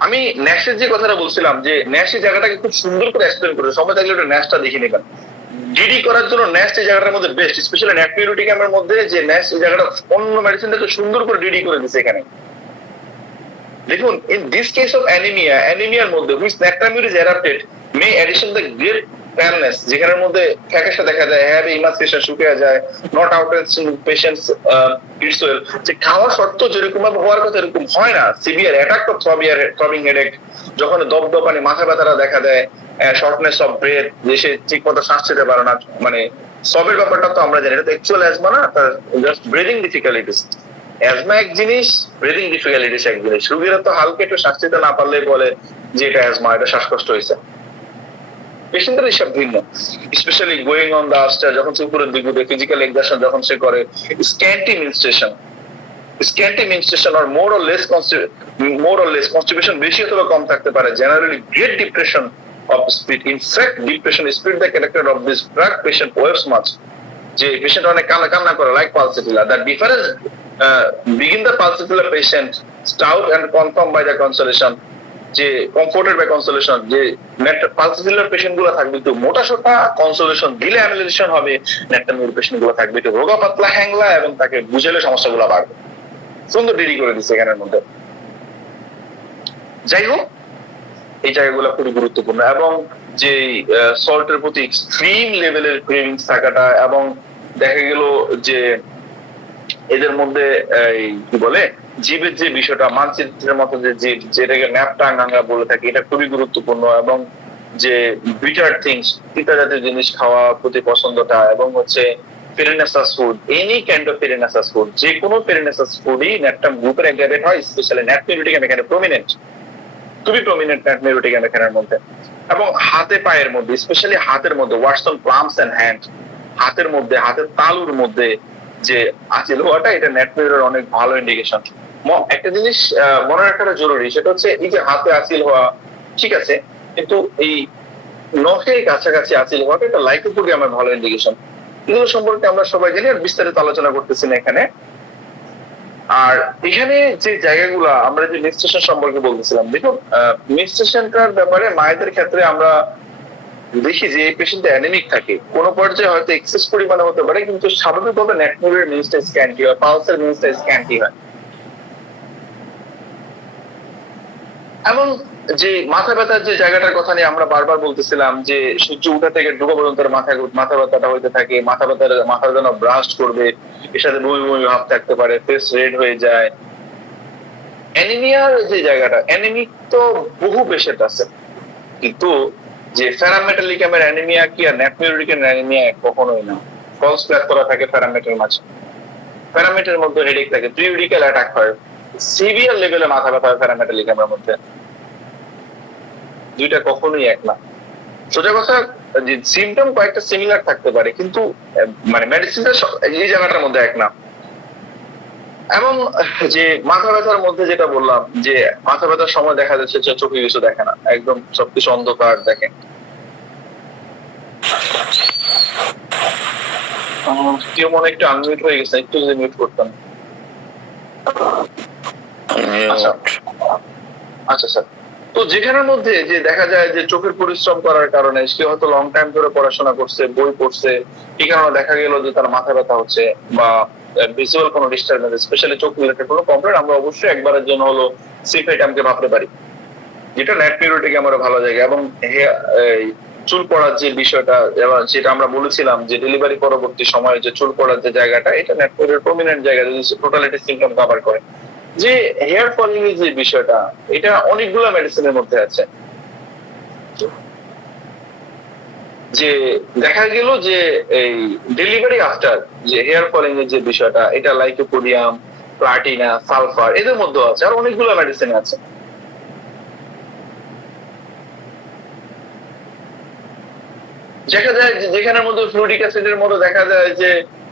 আমি ন্যাশের যে কথাটা বলছিলাম, যে ন্যাশ এই জায়গাটাকে খুব সুন্দর করে এক্সপ্লেন করে, সময় থাকলে ওটা ন্যাশটা দেখে নেবেন। ডিডি করার জন্য ন্যাশ এই জায়গাটার মধ্যে বেস্ট, স্পেশালি ন্যাটপিউরিটিকামের মধ্যে, যে ন্যাশ এই জায়গাটা অন্য মেডিসিনটাকে সুন্দর করে ডিডি করে দিচ্ছে এখানে। দেখুন, in this case of anemia মধ্যে which Nectamine is adapted may addition the great paleness, যেখানের মধ্যে ফ্যাকাশে দেখা যায়, হ্যাঁ ইমাসিয়েশন শুকিয়ে যায়, নট আউটেন্স পেশেন্টস ইটস ওয়েল, যে খাওয়া সত্ত্বেও যেরকম ভাবে হওয়ার কথা এরকম হয় না, severe attack of throbbing headache, যখন দপদপানি মাথা ব্যথাটা দেখা দেয়, শর্টনেস অফ ব্রেথ, যে সে ঠিক মতো শ্বাস নিতে পারে না, মানে সবের ব্যাপারটা তো আমরা জানি, এটা তো অ্যাকচুয়াল অ্যাজমা না, জাস্ট ব্রিদিং ডিফিকাল্টিস। অ্যাজমা এক জিনিস, ব্রিদিং ডিফিকাল্টিস এক জিনিস। রোগীরা তো হালকা একটু শ্বাস নিতে না পারলে বলে যে এটা অ্যাজমা, এটা শ্বাসকষ্ট হয়েছে। পেশেন্টের হিসাব ভিন্ন, স্পেশালি গোয়িং অন দা আস্টার, যখন সে উপরের দিকে উঠে, ফিজিক্যাল এক্সারশন যখন সে করে, স্ক্যান্টি মেনস্ট্রুয়েশন আর মোর অর লেস কনস্টিপেশন বেশি অথবা কম থাকতে পারে, generally great depression of speed. In fact depression speed the character of this drug patient waves much, যে পেশেন্ট অনেক কান্না করে like pulsatilla. The difference begin the pulsatilla patient stout and confirmed by the consolation, যে কমফোর্টেড বাই কনসোলেশন, যে পালসিটিলার পেশেন্ট গুলো থাকবে একটু মোটা সোটা, কনসোলেশন দিলে অ্যামিলেশন হবে, ন্যাট্টামিউর পেশেন্ট গুলো থাকবে একটু রোগা পাতলা হ্যাংলা, এবং তাকে বুঝালে সমস্যাগুলো বাড়বে। সুন্দর ডিডি করে দিচ্ছে এখানের মধ্যে। যাই হোক, এই জায়গাগুলো খুবই গুরুত্বপূর্ণ, এবং যে সল্টের প্রতি এক্সট্রিম লেভেলের ক্রেভিংস থাকাটা, এবং দেখা গেল যে এদের মধ্যে কি বলে জীবের যে বিষয়টা, মানচিত্রের মতো যে জীব, যেটাকে ন্যাপটাং আমরা বলে থাকি, এটা খুবই গুরুত্বপূর্ণ, এবং যে বিটার থিংস, তিতা জাতীয় জিনিস খাওয়া প্রতি পছন্দটা, এবং হচ্ছে farinaceous food, any kind of farinaceous food, যে কোনো পেরিনেসাস ফুডই ন্যাপটাম গ্রুপের এগ্রেগেট হয়, স্পেশালি ন্যাটমিউরিটিকাম এখানে প্রমিনেন্ট, খুবই প্রমিনেন্ট ন্যাটমিউরিটিকাম এখানের মধ্যে। এবং হাতে পায়ের মধ্যে, স্পেশালি হাতের মধ্যে, ওয়াটস অন প্লামস এন্ড হ্যান্ড, হাতের মধ্যে, হাতের তালুর মধ্যে যে আঁচিল হওয়াটা, এটা ন্যাটমিউরের অনেক ভালো ইন্ডিকেশন। একটা জিনিস মনে রাখাটা জরুরি, সেটা হচ্ছে এই যে হাতে আঁচিল হওয়া ঠিক আছে, কিন্তু এই নখের কাছাকাছি আঁচিল হওয়াটা, এটা লাইকোপোডিয়ামের ভালো ইন্ডিকেশন। এগুলো সম্পর্কে আমরা সবাই জানি, আর বিস্তারিত আলোচনা করতেছি না এখানে। আর এখানে যে জায়গাগুলো আমরা যে মেনস্ট্রুয়েশন সম্পর্কে বলতেছিলাম, দেখুন মেনস্ট্রুয়েশনটার ব্যাপারে মায়েদের ক্ষেত্রে আমরা দেখি যে এই পেশেন্ট অ্যানিমিক থাকে, কোনো পর্যায়ে হয়তো এক্সেস পরিমাণে হতে পারে, কিন্তু স্বাভাবিকভাবে ন্যাটমিউরের মিনসটা স্ক্যান্টি হয়, পালসের মিনসটা স্ক্যান্টি হয়। এবং যে মাথা ব্যথার যে জায়গাটার কথা নিয়ে আমরা বারবার বলতেছিলাম, যে সূর্য উঠা থেকে ডুবা পর্যন্ত মাথা ব্যথাটা হইতে থাকে, মাথা যেন ব্রাস্ট করবে, এর সাথে বমি বমি ভাব থাকতে পারে, ফেস রেড হয়ে যায়। অ্যানিমিয়ার যে জায়গাটা, অ্যানিমিক তো বহু পেশেন্ট আছে, কিন্তু যে ফ্যারামেটালিকামের অ্যানিমিয়া কি আর ন্যাটমিউরিটিকের অ্যানিমিয়া কখনোই না। ফলস ফ্ল্যাগ করা থাকে ফ্যারামেটের মাঝে, ফ্যারামেটের মধ্যে হেডেক থাকে, পিউরিটিক্যাল অ্যাটাক হয়, সিভিয়ার লেভেলে মাথা ব্যথা হয় ফ্যারামেটালিকামের মধ্যে। দুইটা কখনোই এক না। সোজা কথা, যে সিমটম কয়েকটা সিমিলার থাকতে পারে, কিন্তু মানে মেডিসিনটা এই জায়গাটার মধ্যে এক না। এবং যে মাথা ব্যথার মধ্যে যেটা বললাম, যে মাথা ব্যথার সময় দেখা যাচ্ছে যে চোখে কিছু দেখে না, একদম সবকিছু অন্ধকার দেখে। কেউ মনে একটু আনমিউট হয়ে গেছে, একটু যদি মিউট করতাম। আচ্ছা স্যার, তো যেখানের মধ্যে যে দেখা যায় যে চোখের পরিশ্রম করার কারণে সে হয়তো লং টাইম ধরে পড়াশোনা করছে, বই পড়ছে, এই কারণে দেখা গেল যে তার মাথা ব্যথা হচ্ছে, বা ভিজুয়াল কোনো ডিস্টারবেন্স, স্পেশালি চোখ রিলেটেড কোনো প্রবলেম, আমরা অবশ্যই একবারের জন্য হলো সিফাইটামকে ভাবতে পারি, যেটা ন্যাটমিউরিটিক আমার ভালো জায়গা। এবং চুল পড়ার যে বিষয়টা, যেটা আমরা বলেছিলাম যে ডেলিভারি পরবর্তী সময়ে যে চুল পড়ার যে জায়গাটা, এটা ন্যাটমিউরির প্রমিনেন্ট জায়গা, যদি টোটালিটি সিমটম কভার করে। যে হেয়ার ফলিং এর যে বিষয়টা, এটা অনেকগুলো মেডিসিনের মধ্যে আছে। যে দেখা গেল যে এই ডেলিভারি আফটার যে হেয়ার ফলিং এর যে বিষয়টা, এটা লাইকোপোডিয়াম, প্লাটিনা, সালফার এদের মধ্যে আছে, আর অনেকগুলো মেডিসিন আছে। দেখা যায় যে যেখানের মধ্যে ফ্লুইডিক অ্যাসিডের মধ্যে দেখা যায় যে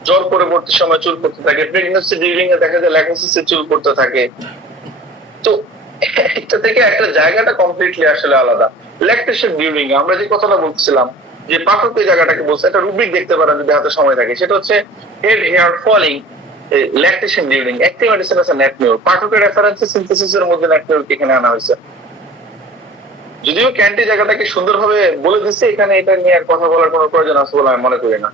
জ্বর পরবর্তী সময় চুল পড়তে থাকে, প্রেগন্যান্সি ডিউরিং এ দেখা যায় ল্যাকটোসিসে চুল পড়তে থাকে। তো একটা থেকে একটা জায়গাটা কমপ্লিটলি আসলে আলাদা। ল্যাকটেশন ডিউরিং আমরা যে কথাটা বলছিলাম যে পাঠক এই জায়গাটাকে বলছে, একটা রুব্রিক দেখতে পারেন যদি হাতে সময় থাকে, সেটা হচ্ছে head hair falling lactation during. একটি মেডিসিন আছে ন্যাটমিউর, পাঠকের রেফারেন্সে সিনথেসিসের মধ্যে ন্যাটমিউর এখানে আনা হয়েছে। যদিও ক্যান্টি জায়গাটাকে সুন্দরভাবে বলে দিচ্ছে, এখানে এটা নিয়ে আর কথা বলার কোনো প্রয়োজন আছে বলে আমি মনে করি না।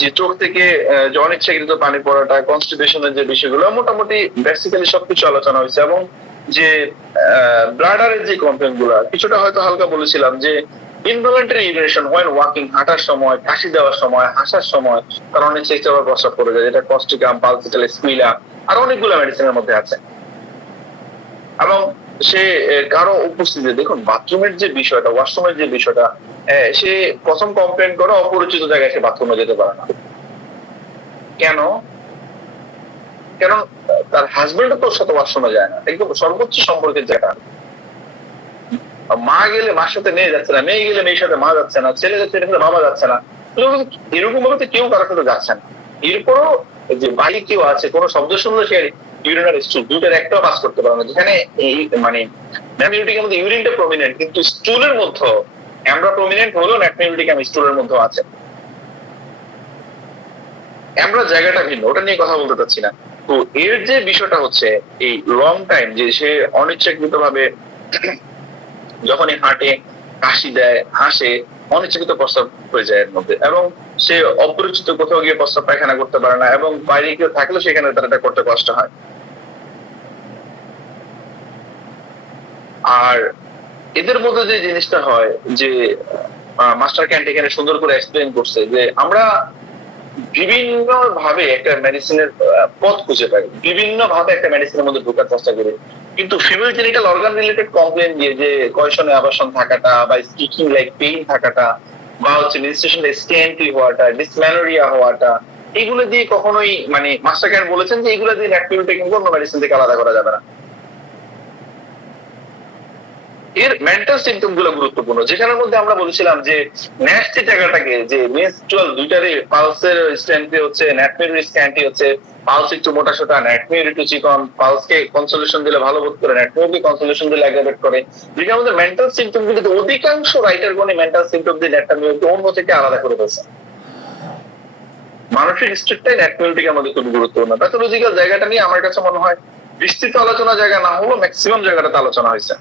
যে চোখ থেকে যে অনিচ্ছাকৃত পানি পড়াটা, কনস্টিপেশনের যে বিষয়গুলো মোটামুটি বেসিক্যালি সবকিছু আলোচনা হয়েছে। এবং যে ব্লাডারের যে কমপ্লেন গুলা কিছুটা হয়তো হালকা বলেছিলাম, যে ইনভলন্টারি ইউরিনেশন হোয়েন ওয়াকিং, হাঁটার সময়, কাশি দেওয়ার সময়, হাসার সময় তার অনিচ্ছাকৃত প্রস্রাব করে যায়, যেটা কস্টিকাম, পালসিটাল, স্কুইলা আর অনেকগুলো মেডিসিনের মধ্যে আছে। এবং সে কারো উপস্থিতি, দেখুন বাথরুমের যে বিষয়টা, ওয়াশরুমের যে বিষয়টা, সে প্রথম কমপ্লেন করে অপরিচিত জায়গায় সে বাথরুমে যেতে পারে না। কেন? কারণ তার হাজবেন্ড তোর সাথে ওয়াশরুমে যায় না, একদম সর্বোচ্চ সম্পর্কের জায়গা। মা গেলে মার সাথে মেয়ে যাচ্ছে না, মেয়ে গেলে মেয়ের সাথে মা যাচ্ছে না, ছেলে যাচ্ছে ছেলে বাবা যাচ্ছে না, এরকম ভাবে কেউ কারোর সাথে যাচ্ছে না। এরপরও যে বাড়ি কেউ আছে, কোনো শব্দ শুনলে সে ইউরিনারি স্টুল দুইটার একটাও পাস করতে পারে না। যেখানে এই মানে ন্যাটমিউরিটিকের মধ্যে ইউরিনটা প্রমিনেন্ট, কিন্তু স্টুলের মধ্যে অ্যামব্রা প্রমিনেন্ট হলেও ন্যাটমিউরিটিক স্টুলের মধ্যে আছে। অ্যামব্রা জায়গাটা ভিন্ন, ওটা নিয়ে কথা বলতে চাচ্ছি না। তো এর যে বিষয়টা হচ্ছে এই লং টাইম যে সে অনিচ্ছাকৃত ভাবে যখনই হাঁটে, কাশি দেয়, হাসে, অনিচ্ছাকৃত প্রস্রাব হয়ে যায় এর মধ্যে, এবং সে অপরিচিত কোথাও গিয়ে প্রস্রাব পায়খানা করতে পারে না, এবং বাইরে কেউ থাকলে সেখানে তার এটা করতে কষ্ট হয়। আর এদের মধ্যে যে জিনিসটা হয় যে মাস্টার ক্যান্ট এখানে সুন্দর করে এক্সপ্লেন করছে যে আমরা বিভিন্ন ভাবে একটা মেডিসিনের পথ খুঁজে পাই, বিভিন্ন ভাবে একটা মেডিসিনের মধ্যে ঢোকার চেষ্টা করি, কিন্তু female genital organ related complain দিয়ে যে কয়শনে আবাসন থাকাটা বা স্টিকিং লাইক পেইন থাকাটা বা হচ্ছে মেনস্ট্রুয়েশনে স্ক্যান্টি হওয়াটা, ডিসমেনোরিয়া হওয়াটা, এগুলো দিয়ে কখনোই মানে মাস্টার ক্যান্ট বলেছেন যে এগুলো দিয়ে ন্যাটমিউরিটি কিন্তু অন্য মেডিসিন থেকে আলাদা করা যাবে না। এর মেন্টাল সিমটম গুলো গুরুত্বপূর্ণ, যেখানের মধ্যে আমরা বলেছিলাম যে ন্যাস্টি জায়গাটাকে যে মেনস্ট্রুয়াল দুইটারই পালসের স্ট্যান্ডে হচ্ছে ন্যাটমিউরি স্ক্যান্টি হচ্ছে, পালস একটু মোটা সোটা, ন্যাটমিউরি একটু চিকন, পালসকে কনসোলেশন দিলে ভালো বোধ করে, ন্যাটমিউরকে কনসোলেশন দিলে অ্যাগ্রাভেট করে। যেখানে আমাদের মেন্টাল সিমটম গুলিতে অধিকাংশ রাইটার গণে মেন্টাল সিমটম দিয়ে ন্যাটমিউরকে অন্য থেকে আলাদা করে ফেলছে। মানসিক স্টেটটাই ন্যাটমিউরিটিকে আমাদের খুব গুরুত্বপূর্ণ। প্যাথোলজিক্যাল জায়গাটা নিয়ে আমার কাছে মনে হয় বিস্তৃত আলোচনা জায়গা না হলেও ম্যাক্সিমাম জায়গাটাতে আলোচনা হয়েছে।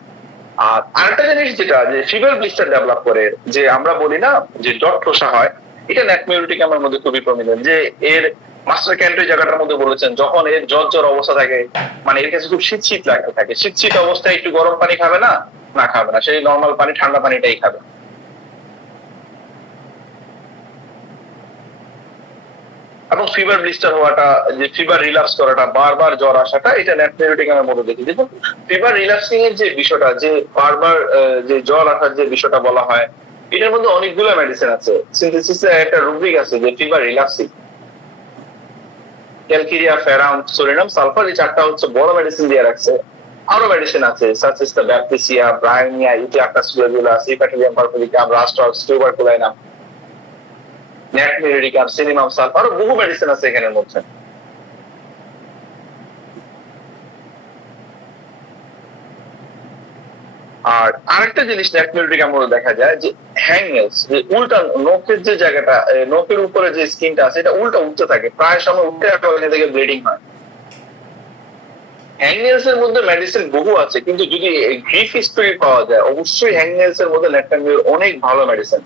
আর আরেকটা জিনিস যেটা যে ফিভার ব্লিস্টার ডেভেলপ করে, যে আমরা বলি না যে জট ঠোসা হয়, এটা ন্যাটমিউরিটিক আমার মধ্যে খুবই প্রমিনেন্ট। যে এর মাস্টার ক্যান্ট ওই জায়গাটার মধ্যে বলেছেন যখন এর জ্বর জ্বর অবস্থা থাকে, মানে এর কাছে খুব শীত শীত লাগতে থাকে, শীত শীত অবস্থায় একটু গরম পানি খাবে না, না খাবে না, সেই নর্মাল পানি ঠান্ডা পানিটাই খাবে। এবং ফিভার ব্লিস্টার হওয়াটা, যে ফিভার রিল্যাপস করাটা, বারবার জ্বর আসাটা, এটা ন্যাটমিউরিটিক এর মধ্যে দেখি। দেখুন ফিভার রিল্যাপসিং এর যে বিষয়টা, যে বারবার যে জ্বর আসার যে বিষয়টা বলা হয়, এটার মধ্যে অনেকগুলো মেডিসিন আছে। সিনথেসিসে একটা রুব্রিক আছে যে fever relapsing, calcarea, ferrum, psorinum, sulphur, এই চারটা হচ্ছে বড় মেডিসিন দিয়ে রাখছে। আরো মেডিসিন আছে such as the baptisia, bryonia, ইটিয়াকাস globulus, eupatorium perfoliatum, rhus tox, tuberculinum, natrum muriaticum, cinnamomum, sulphur, আরো বহু মেডিসিন আছে এখানের মধ্যে। আর আরেকটা জিনিস ন্যাটমিউরিটিকাম মধ্যে দেখা যায় যে হ্যাংনেলস, যে উল্টা নখের যে জায়গাটা, নখের উপরে যে স্কিনটা আছে এটা উল্টা উঠতে থাকে, প্রায় সময় উঠে ওখান থেকে ব্লিডিং হয়। হ্যাংনেলস এর মধ্যে মেডিসিন বহু আছে, কিন্তু যদি গ্রিফ হিস্টরি পাওয়া যায় অবশ্যই হ্যাংনেলস এর মধ্যে ন্যাটমিউর অনেক ভালো মেডিসিন,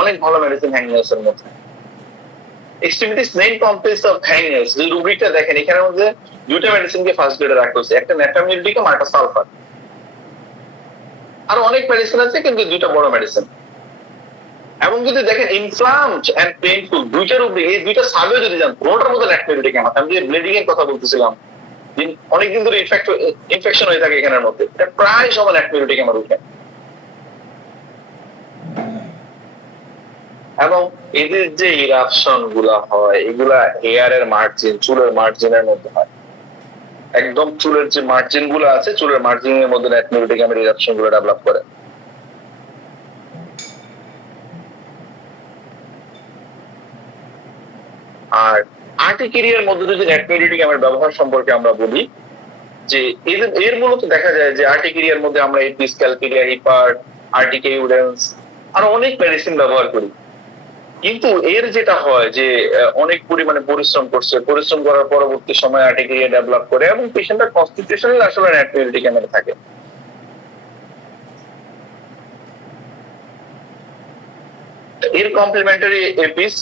অনেক ভালো মেডিসিন হ্যাংনেলস এর মধ্যে। এক্সট্রিমিটিস মেইন কমপ্লেক্স অফ হ্যাংনেলস, যে রুব্রিকটা দেখেন এখানের মধ্যে দুইটা মেডিসিনকে ফার্স্ট গ্রেডে রাখা হয়েছে, একটা ন্যাটমিউরিটিকাম আর একটা সালফার। আরো অনেক মেডিসিন আছে কিন্তু দুইটা বড় মেডিসিন। এবং যদি দেখেন ইনফ্লামড এন্ড পেইনফুল, দুইটার উপরে এই দুইটা সাবে যদি যান, কোনটার মধ্যে ন্যাটমিউরিটিকাম আছে। আমি যে ব্লিডিং এর কথা বলতেছিলাম, অনেকদিন ধরে ইনফেকশন হয়ে থাকে এখানের মধ্যে, এটা প্রায় সময় ন্যাটমিউরিটিক আমার উঠে। এবং এদের যে ইরাপশন গুলা হয় এগুলা হেয়ারের মার্জিন, চুলের মার্জিনের মধ্যে হয়। একদম চুলের যে মার্জিন গুলো আছে, চুলের মার্জিনের মধ্যে ন্যাটমিউরিটিক আমার ইরাপশন গুলো ডেভেলপ করে। আর আর্টিকেরিয়ার মধ্যে যদি ন্যাটমিউরিটিক আমার ব্যবহার সম্পর্কে আমরা বলি, যে এর মূলত দেখা যায় যে আর্টিকেরিয়ার মধ্যে আমরা এপিস, ক্যালকেরিয়া, হিপার, আর্টিকেউডেন্স আরো অনেক মেডিসিন ব্যবহার করি। কিন্তু এর যেটা হয় যে অনেক পরিমাণে পরিশ্রম করছে, পরিশ্রম করার পরবর্তী সময় আর্টিকেরিয়া ডেভেলপ করে এবং পেশেন্টের কনস্টিটিউশনাল আসলে ন্যাটমিউরিটিক আমার থাকে। এর কমপ্লিমেন্টারি এপিস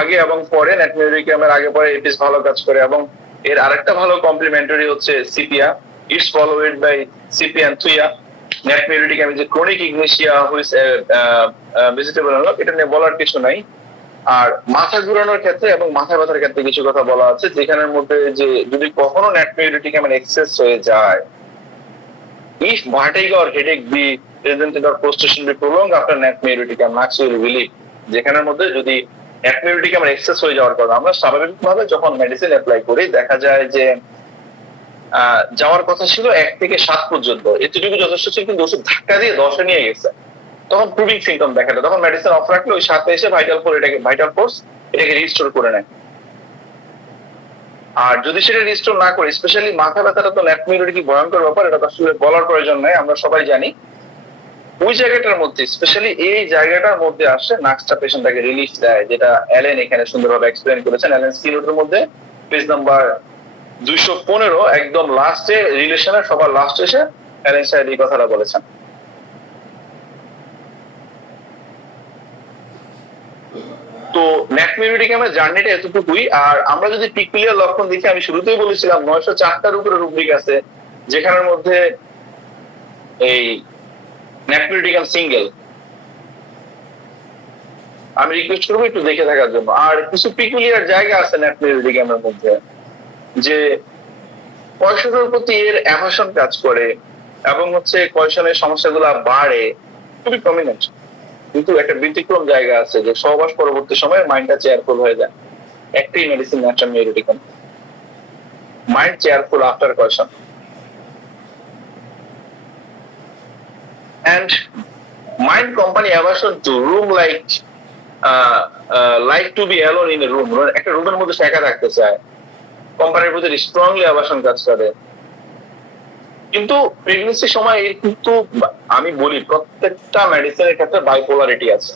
আগে এবং পরে, ন্যাটমিউরিক আমার আগে পরে এপিস ভালো কাজ করে। এবং এর আরেকটা ভালো কমপ্লিমেন্টারি হচ্ছে সিপিয়া, ইটস ফলোড বাই সিপিয়ানথুইয়া। ন্যাটমিউরিটিক আমি যে chronic Ignatia which vegetable unlock, এটা নিয়ে বলার কিছু নাই। আর মাথা ঘুরানোর ক্ষেত্রে এবং মাথা ব্যথার ক্ষেত্রে কিছু কথা বলা আছে, যেখানের মধ্যে যে যদি কখনো ন্যাটমিউরিটিক আমার এক্সেস হয়ে যায়, if vertigo or headache be presented or prostration be prolonged after ন্যাটমিউরিটিকাম, মাক্স উইল রিলিভ। যেখানের মধ্যে যদি ন্যাটমিউরিটিকাম এক্সেস হয়ে যাওয়ার কারণে আমরা স্বাভাবিকভাবে যখন মেডিসিন অ্যাপ্লাই করি দেখা যায় যে যাওয়ার কথা ছিল 1 থেকে 7 পর্যন্ত, এতটুকু যথেষ্ট ছিল, কিন্তু ওষুধ ধাক্কা দিয়ে 10-এ নিয়ে গেছে। তখন প্রুভিং সিমটম দেখা দেয়, তখন মেডিসিন অফ রাখলে ওই 7-এ এসে ভাইটাল ফোর্স এটাকে রিস্টোর করে নেয়। আর যদি সেটা রিস্টোর না করে, স্পেশালি মাথা ব্যথাটা তো ন্যাটমিউরিটিক ভয়ঙ্কর ব্যাপার, এটা তো আসলে বলার প্রয়োজন নাই, আমরা সবাই জানি। ওই জায়গাটার মধ্যে, স্পেশালি এই জায়গাটার মধ্যে আসে নার্সটা পেশেন্টটাকে রিলিফ দেয়, যেটা অ্যালেন এখানে সুন্দরভাবে এক্সপ্লেইন করেছেন। অ্যালেন স্কিনোটের মধ্যে পেজ নাম্বার 215 একদম লাস্টে, রিলেশনের সবার লাস্টে এসে অ্যালেন সাহেব এই কথাটা বলেছেন। তো ন্যাটমিউরিটিকামের জার্নিটা এতটুকুই। আর আমরা যদি পিকুলিয়ার লক্ষণ দেখি, আমি শুরুতেই বলেছিলাম 904টার উপরে রুব্রিক আছে, যেখানের মধ্যে এই ন্যাটমিউরিটিকাম সিঙ্গেল। আমি রিকোয়েস্ট করবো একটু দেখে থাকার জন্য। আর কিছু পিকুলিয়ার জায়গা আছে ন্যাটমিউরিটিকামের মধ্যে, যে কয়শনের প্রতি এর অ্যাভার্সন কাজ করে এবং হচ্ছে কয়শনের সমস্যাগুলো বাড়ে, খুবই প্রমিনেন্ট। কিন্তু একটা ব্যতিক্রম জায়গা আছে যে সহবাস পরবর্তী সময়ে মাইন্ডটা চেয়ারফুল হয়ে যায়। একটাই medicine natrum muriaticum, mind cheerful after coition. And mind company aversion to room like to be alone in a room, একটা রুমের মধ্যে একা থাকতে চায়, কোম্পানির প্রতি স্ট্রংলি অ্যাভার্সন কাজ করে। কিন্তু প্রেগন্যান্সির সময় কিন্তু আমি বলি প্রত্যেকটা মেডিসিনের ক্ষেত্রে বাইপোলারিটি আছে,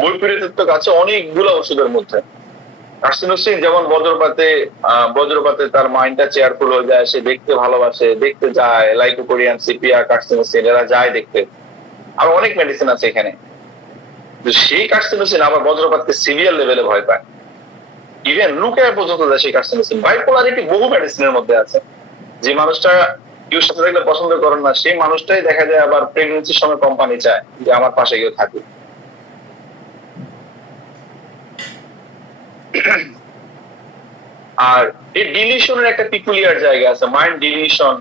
বৈপরীত্য আছে অনেকগুলো ওষুধের মধ্যে। কার্সিনোসিন যেমন বজ্রপাতে তার মাইন্ডটা চেয়ারফুল হয়ে যায়, সে দেখতে ভালোবাসে, দেখতে যায়। লাইকোপোরিয়াম, সিপিয়া, কার্সিনোসিন এরা যায় দেখতে। আর অনেক মেডিসিন আছে এখানে, সেই কার্সিনোসিন আবার বজ্রপাতকে সিভিয়ার লেভেলে ভয় পায়, ইভেন লুকের পর্যন্ত যায় সেই কার্সিনোসিন। বাইপোলারিটি বহু মেডিসিনের মধ্যে আছে। যে মানুষটা কেউ সাথে থাকলে পছন্দ করেন না, সেই মানুষটাই দেখা যায় আবার প্রেগনেন্সির সময় কোম্পানি চায় যে আমার পাশে কেউ থাকুক। আর এই ডিলিশনের একটা পিকুলিয়ার জায়গা আছে, মাইন্ড ডিলিশন।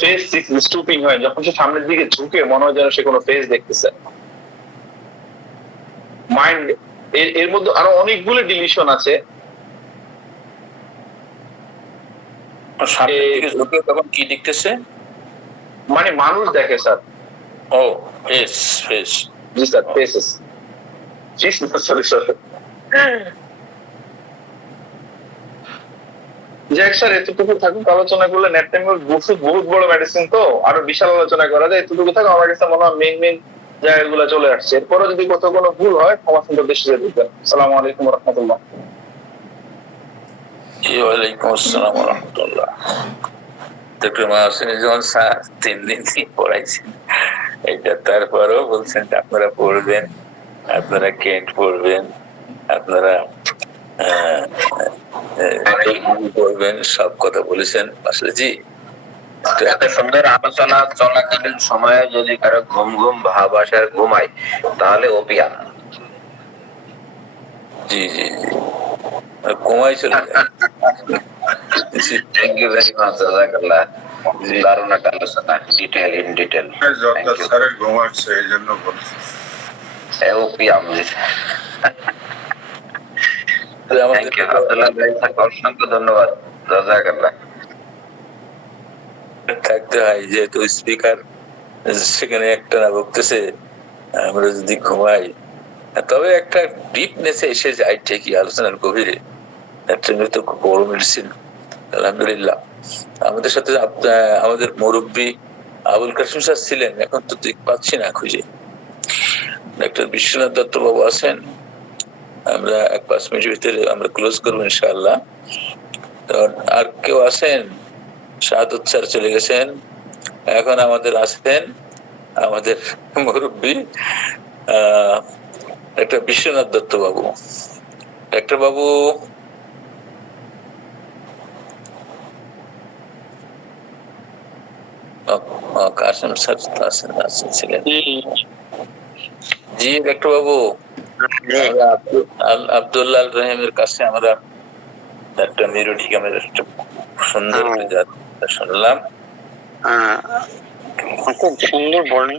ফেস স্টুপিং হয়, যখন সে সামনের দিকে ঝুঁকে মনে হয় যেন সে কোনো ফেস দেখতেছে। মাইন্ড এর মধ্যে আরো অনেকগুলো ডিলিশন আছে। তখন কি দেখতেছে, মানে মানুষ দেখে স্যার। ও ফেস, ফেস, জি স্যার, ফেসেস। সরি সরি, যাক স্যার, এতটুকু থাকুক। আলোচনা করলে ন্যাটমিউর ওষুধ বহুত বড় মেডিসিন, তো আরো বিশাল আলোচনা করা যায়। এতটুকু থাকুক, আমার কাছে মনে হয় মেইন জায়গাগুলো চলে আসছে। এরপরে যদি কোথাও কোনো ভুল হয় ক্ষমা সুন্দর দৃষ্টিতে দেখবেন। আসসালামু আলাইকুম ওয়া রাহমাতুল্লাহ। ওয়ালাইকুম আসসালাম ওয়া রাহমাতুল্লাহ। ডক্টর মাহসিনুজ্জামান স্যার 3 দিন পড়াইছেন এটা, তারপরেও বলছেন আপনারা পড়বেন, আপনারা কেন্ট পড়বেন, আপনারা পড়বেন, সব কথা বলেছেন। আসলে জি, এত সুন্দর আলোচনা চলাকালীন সময়ে যদি কারো ঘুম ঘুম ভাব আসার ঘুমায়, তাহলে ওপিয়াম। জি জি জি, কমাই চলে যায়। থ্যাংক ইউ ভেরি মাচ, জাযাকাল্লাহ। দারুণ একটা আলোচনা, ডিটেল ইন ডিটেল। স্যারের ঘুমাচ্ছে এই জন্য বলছি। ওপিয়াম। থ্যাংক ইউ আব্দুল্লাহ ভাই, অসংখ্য ধন্যবাদ, জাযাকাল্লাহ। থাকতে হয়, যেহেতু স্পিকার সেখানে একটা না বলতেছে, আমরা যদি ঘুমাই, তবে একটা ডিপনেসে এসে যায় ঠিকই আলোচনার গভীরে। তো খুব বড় মেডিসিন। আলহামদুলিল্লাহ, আমাদের সাথে আমাদের মুরব্বী আবুল কাসিম স্যার ছিলেন, এখন তো পাচ্ছি না খুঁজে। ডাক্তার বিশ্বনাথ দত্ত বাবু আছেন, আমরা 5 মিনিটের ভিতরে আমরা ক্লোজ করবো ইনশাআল্লাহ। আর কেউ আছেন? শাহাদত স্যার চলে গেছেন, এখন আমাদের আছেন আমাদের মুরব্বী একটা বিশ্বনাথ দত্ত বাবু। ডাক্তার বাবু কাসেম স্যার ছিলেন। জি ডাক্তার বাবু, আব্দুল্লাহ রহিমের কাছে আমরা একটা নিউরোটিকামের একটা সুন্দর শুনলাম। খুব সুন্দর বলেন,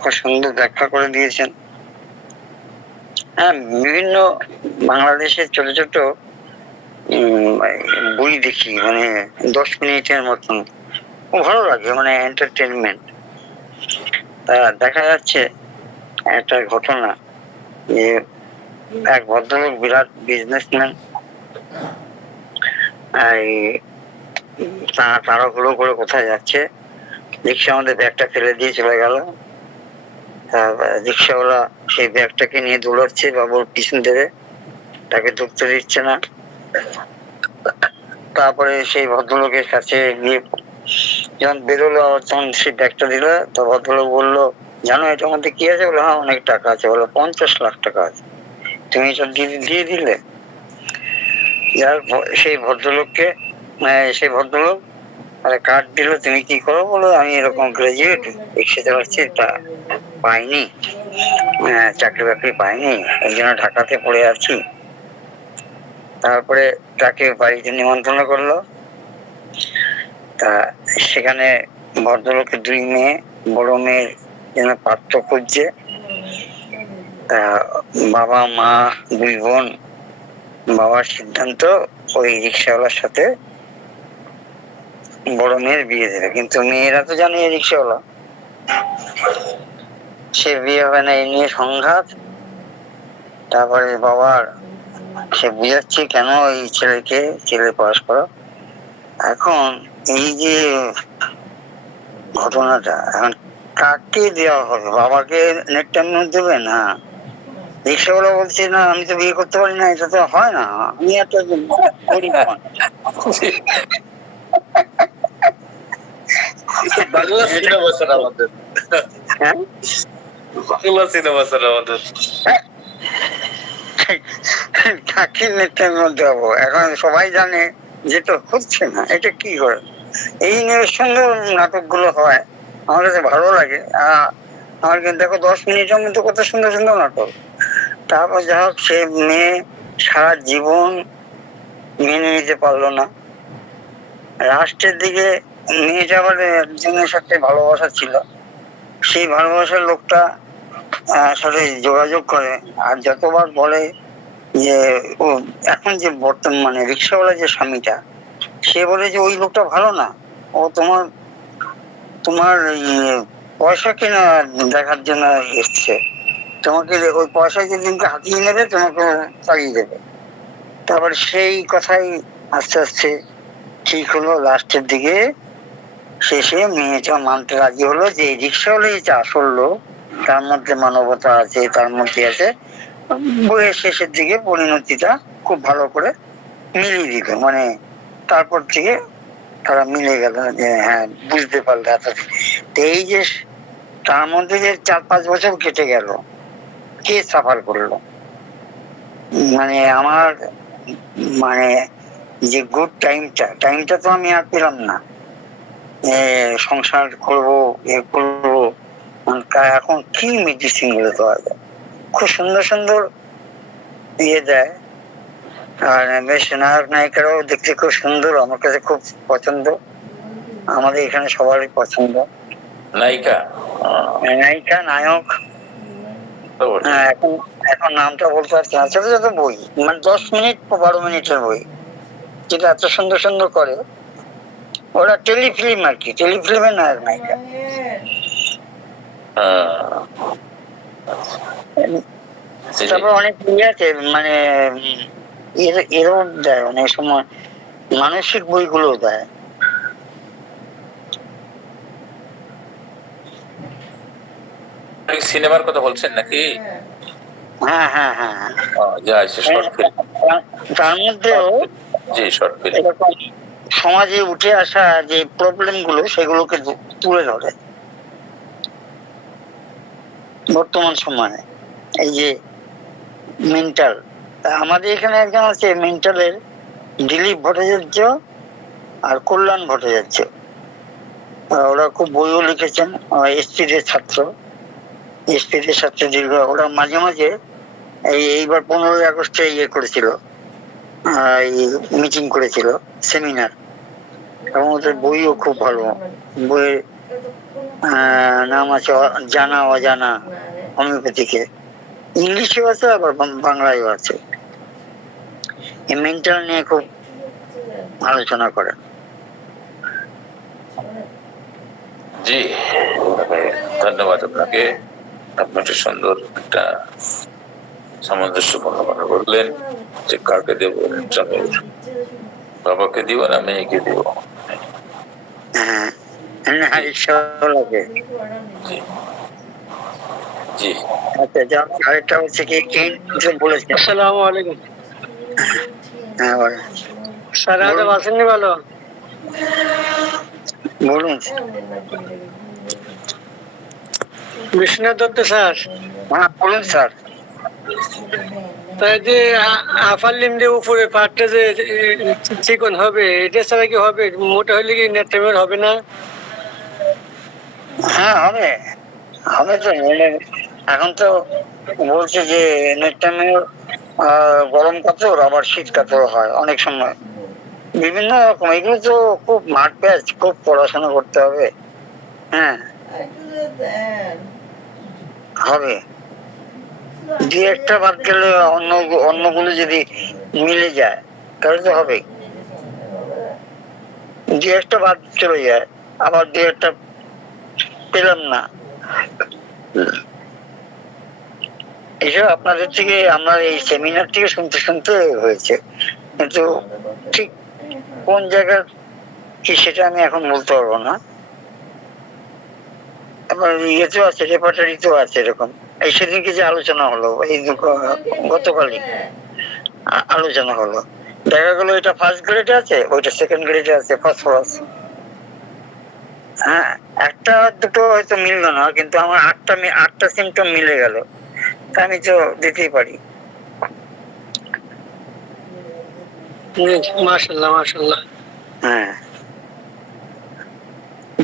খুব সুন্দর ব্যাখ্যা করে দিয়েছেন। হ্যাঁ, বিভিন্ন বাংলাদেশের ছোট ছোট বই দেখি, মানে 10 মিনিটের মতন, খুব ভালো লাগে, মানে এন্টারটেনমেন্ট। দেখা যাচ্ছে একটা ঘটনা যে এক ভদ্রলোক বিরাট বিজনেসম্যান, তাড়াহুড়ো করে কোথায় যাচ্ছে, রিক্সার মধ্যে ব্যাগটা ফেলে দিয়ে চলে গেল। রিক্সাওয়ালা সেই ব্যাগটাকে নিয়ে দৌড়াচ্ছে, বাবুর পিছন ধরে, তাকে ঢুকতে দিচ্ছে না। তারপরে সেই ভদ্রলোকের কাছে গিয়ে যখন বেরোলো, তখন সেই ব্যাগটা দিল, তো ভদ্রলোক বললো, জানো এটার মধ্যে কি আছে? বলে, হ্যাঁ অনেক টাকা আছে। বলো, 50 লাখ টাকা আছে, তুমি সব দিয়ে দিলে। সেই ভদ্রলোককে, সেই ভদ্রলোক কার্ড দিল, তুমি কি করো? বলো, আমি এরকম গ্রাজুয়েট, রিক্সা চালাচ্ছি, তা পাইনি, চাকরি বাকরি পাইনি, এই জন্য ঢাকাতে পড়ে আছি। তারপরে তাকে বাড়িতে নিমন্ত্রণ করলো। তা সেখানে ভদ্রলোকের 2 মেয়ে, বড় মেয়ের যেন পাত্র খুঁজছে। বাবা মা 2 বোন, বাবার সিদ্ধান্ত ওই রিক্সাওয়ালার সাথে বড় মেয়ের বিয়ে দেবে, কিন্তু মেয়েরা তো জানে রিক্সাওয়ালা, সে বিয়ে হবে না, এই নিয়ে সংঘাত। তারপরে বাবার সে বুঝাচ্ছে কেন এই ছেলে পাস করো। এখন এই যে ঘটনাটা, এখন কাকে দেওয়া হবে? বাবাকে নেটটা দেবে না? রিক্সাওয়ালা বলছে, না আমি তো বিয়ে করতে পারি না, এটা তো হয় না, আমি একটা গরিব মানুষ। বাংলা সিনেমা স্যার আমাদের, হ্যাঁ, বাংলা সিনেমা স্যার আমাদের। কাকে নেটটার মধ্যে হবো? এখন সবাই জানে যে তো হচ্ছে না, এটা কি করে? এই নিয়ে সুন্দর নাটকগুলো হয়, আমার কাছে ভালো লাগে। আমার কিন্তু দেখো 10 মিনিটের মধ্যে কত সুন্দর সুন্দর নাটক। তারপর যা হোক, সে মেয়ে সারা জীবন মেনে নিতে পারলো না। লাস্টের দিকে মেয়েটা আবার একজনের সাথে ভালোবাসা ছিল, সেই ভালোবাসার লোকটা সাথে যোগাযোগ করে, আর যতবার বলে যে ও এখন যে বর্তমানে রিক্সাওয়ালা যে স্বামীটা, সে বলে যে ওই লোকটা ভালো না, ও তোমার তোমার পয়সা কিনা দেখার জন্য এসছে, তোমাকে ওই পয়সা যেদিনকে হাতিয়ে নেবে তোমাকে তাড়িয়ে দেবে। তারপর সেই কথাই আস্তে আস্তে ঠিক হলো। লাস্টের দিকে শেষে মেয়েটা মানতে রাজি হলো যে রিক্সাওয়ালা যে আসল লোক, তার মধ্যে মানবতা আছে, তার মধ্যে আছে। বইয়ের শেষের দিকে পরিণতিটা খুব ভালো করে মিলিয়ে দিল, মানে তারপর থেকে তারা মিলে গেল, যে হ্যাঁ বুঝতে পারলো এতদিন। তো এই যে তার মধ্যে যে 4-5 বছর কেটে গেল, কে সাফার করলো? মানে আমার, মানে যে গুড টাইমটা তো আমি আর পেলাম না, সংসার করবো, করবো। এখন কি মেডিসিন গুলো দেওয়া যায়, খুব সুন্দর সুন্দর দিয়ে দেয়, আর বেশ নায়ক নায়িকারাও দেখতে খুব সুন্দর, আমার কাছে খুব পছন্দ, আমাদের এখানে সবারই পছন্দ। নায়িকা নায়িকা নায়ক তো বটে। এখন এখন নামটা বলতে পারছি না। ছোট ছোট বই, মানে 10 মিনিট 12 মিনিটের বই, যেটা এত সুন্দর সুন্দর করে, ওরা টেলিফিল্ম আর কি, টেলিফিল্মের নায়ক নায়িকা। তারপর অনেক বই আছে, মানে এরও দেয় অনেক সময়, মানসিক বইগুলো দেয়। সিনেমার কথা বলছেন নাকি? হ্যাঁ হ্যাঁ হ্যাঁ। যা আছে শর্ট ফিল্ম। তার মধ্যেও জি, শর্ট ফিল্ম। এরকম সমাজে উঠে আসা যে প্রবলেম গুলো, সেগুলোকে তুলে ধরে বর্তমান সময়ে। এই যে মেন্টাল, আমাদের এখানে একজন আছে মেন্টালের, দিলীপ ভট্টাচার্য আর কল্যাণ ভট্টাচার্য। ওরা খুব বইও লিখেছেন, এসপিদের ছাত্র, এসপিদের ছাত্র দীর্ঘ। ওরা মাঝে মাঝে এইবার 15ই আগস্টে করেছিল, মিটিং করেছিল, সেমিনার, এবং ওদের বইও খুব ভালো। বইয়ের নাম আছে জানা অজানা, হোমিওপ্যাথিকে, ইংলিশেও আছে আবার বাংলায়ও আছে। এই মেন্টাল নিয়ে খুব আলোচনা করেন। জি, ধন্যবাদ আপনাকে। আপনি একটা সুন্দর একটা সামঞ্জস্যপূর্ণ কথা বললেন যে কাকে দেব, বাবাকে দিব না মেয়েকে দিব। হ্যাঁ, লাগে। জি, আচ্ছা, আরেকটা হচ্ছে কি বলেছেন। আসসালামু আলাইকুম হ্যাঁ স্যার, আদব আছেননি? ভালো বলুন। বিশ্বনাথ দত্ত স্যার। হ্যাঁ বলুন স্যার। তাই যে আফার লিমডে উপরে পাটটা যে চিকন হবে, এটা ছাড়া কি হবে? মোটা হলে কি নেট্রেমের হবে না? হ্যাঁ হবে, হবে তো। এখন তো বলছে যে নেটটামের গরম কাপড় আবার শীত কাপড় হয় অনেক সময়, বিভিন্ন রকম। এগুলো তো খুব মাঠ প্যাচ, খুব পড়াশোনা করতে হবে। হ্যাঁ হবে, দু একটা বাদ গেলে অন্যগুলো যদি মিলে যায় তাহলে তো হবে। দু একটা বাদ চলে যায়, আবার দু একটা পেলাম না, এসব আপনাদের থেকে, আমরা এই সেমিনার থেকে শুনতে শুনতে হয়েছে, কিন্তু ঠিক কোন জায়গার কি সেটা আমি এখন বলতে পারবো না। আবার ইয়েতেও আছে, রেপার্টারিতেও আছে এরকম। এই সেদিনকে যে আলোচনা হলো, এই গতকালই আলোচনা হলো, দেখা গেলো এটা ফার্স্ট গ্রেডে আছে, ওইটা সেকেন্ড গ্রেডে আছে, ফসফরাস। হ্যাঁ, একটা দুটো হয়তো মিললো না, কিন্তু আমার আটটা সিমটম মিলে গেল, আমি তো দিতেই পারি। মাশাআল্লাহ মাশাআল্লাহ। হ্যাঁ,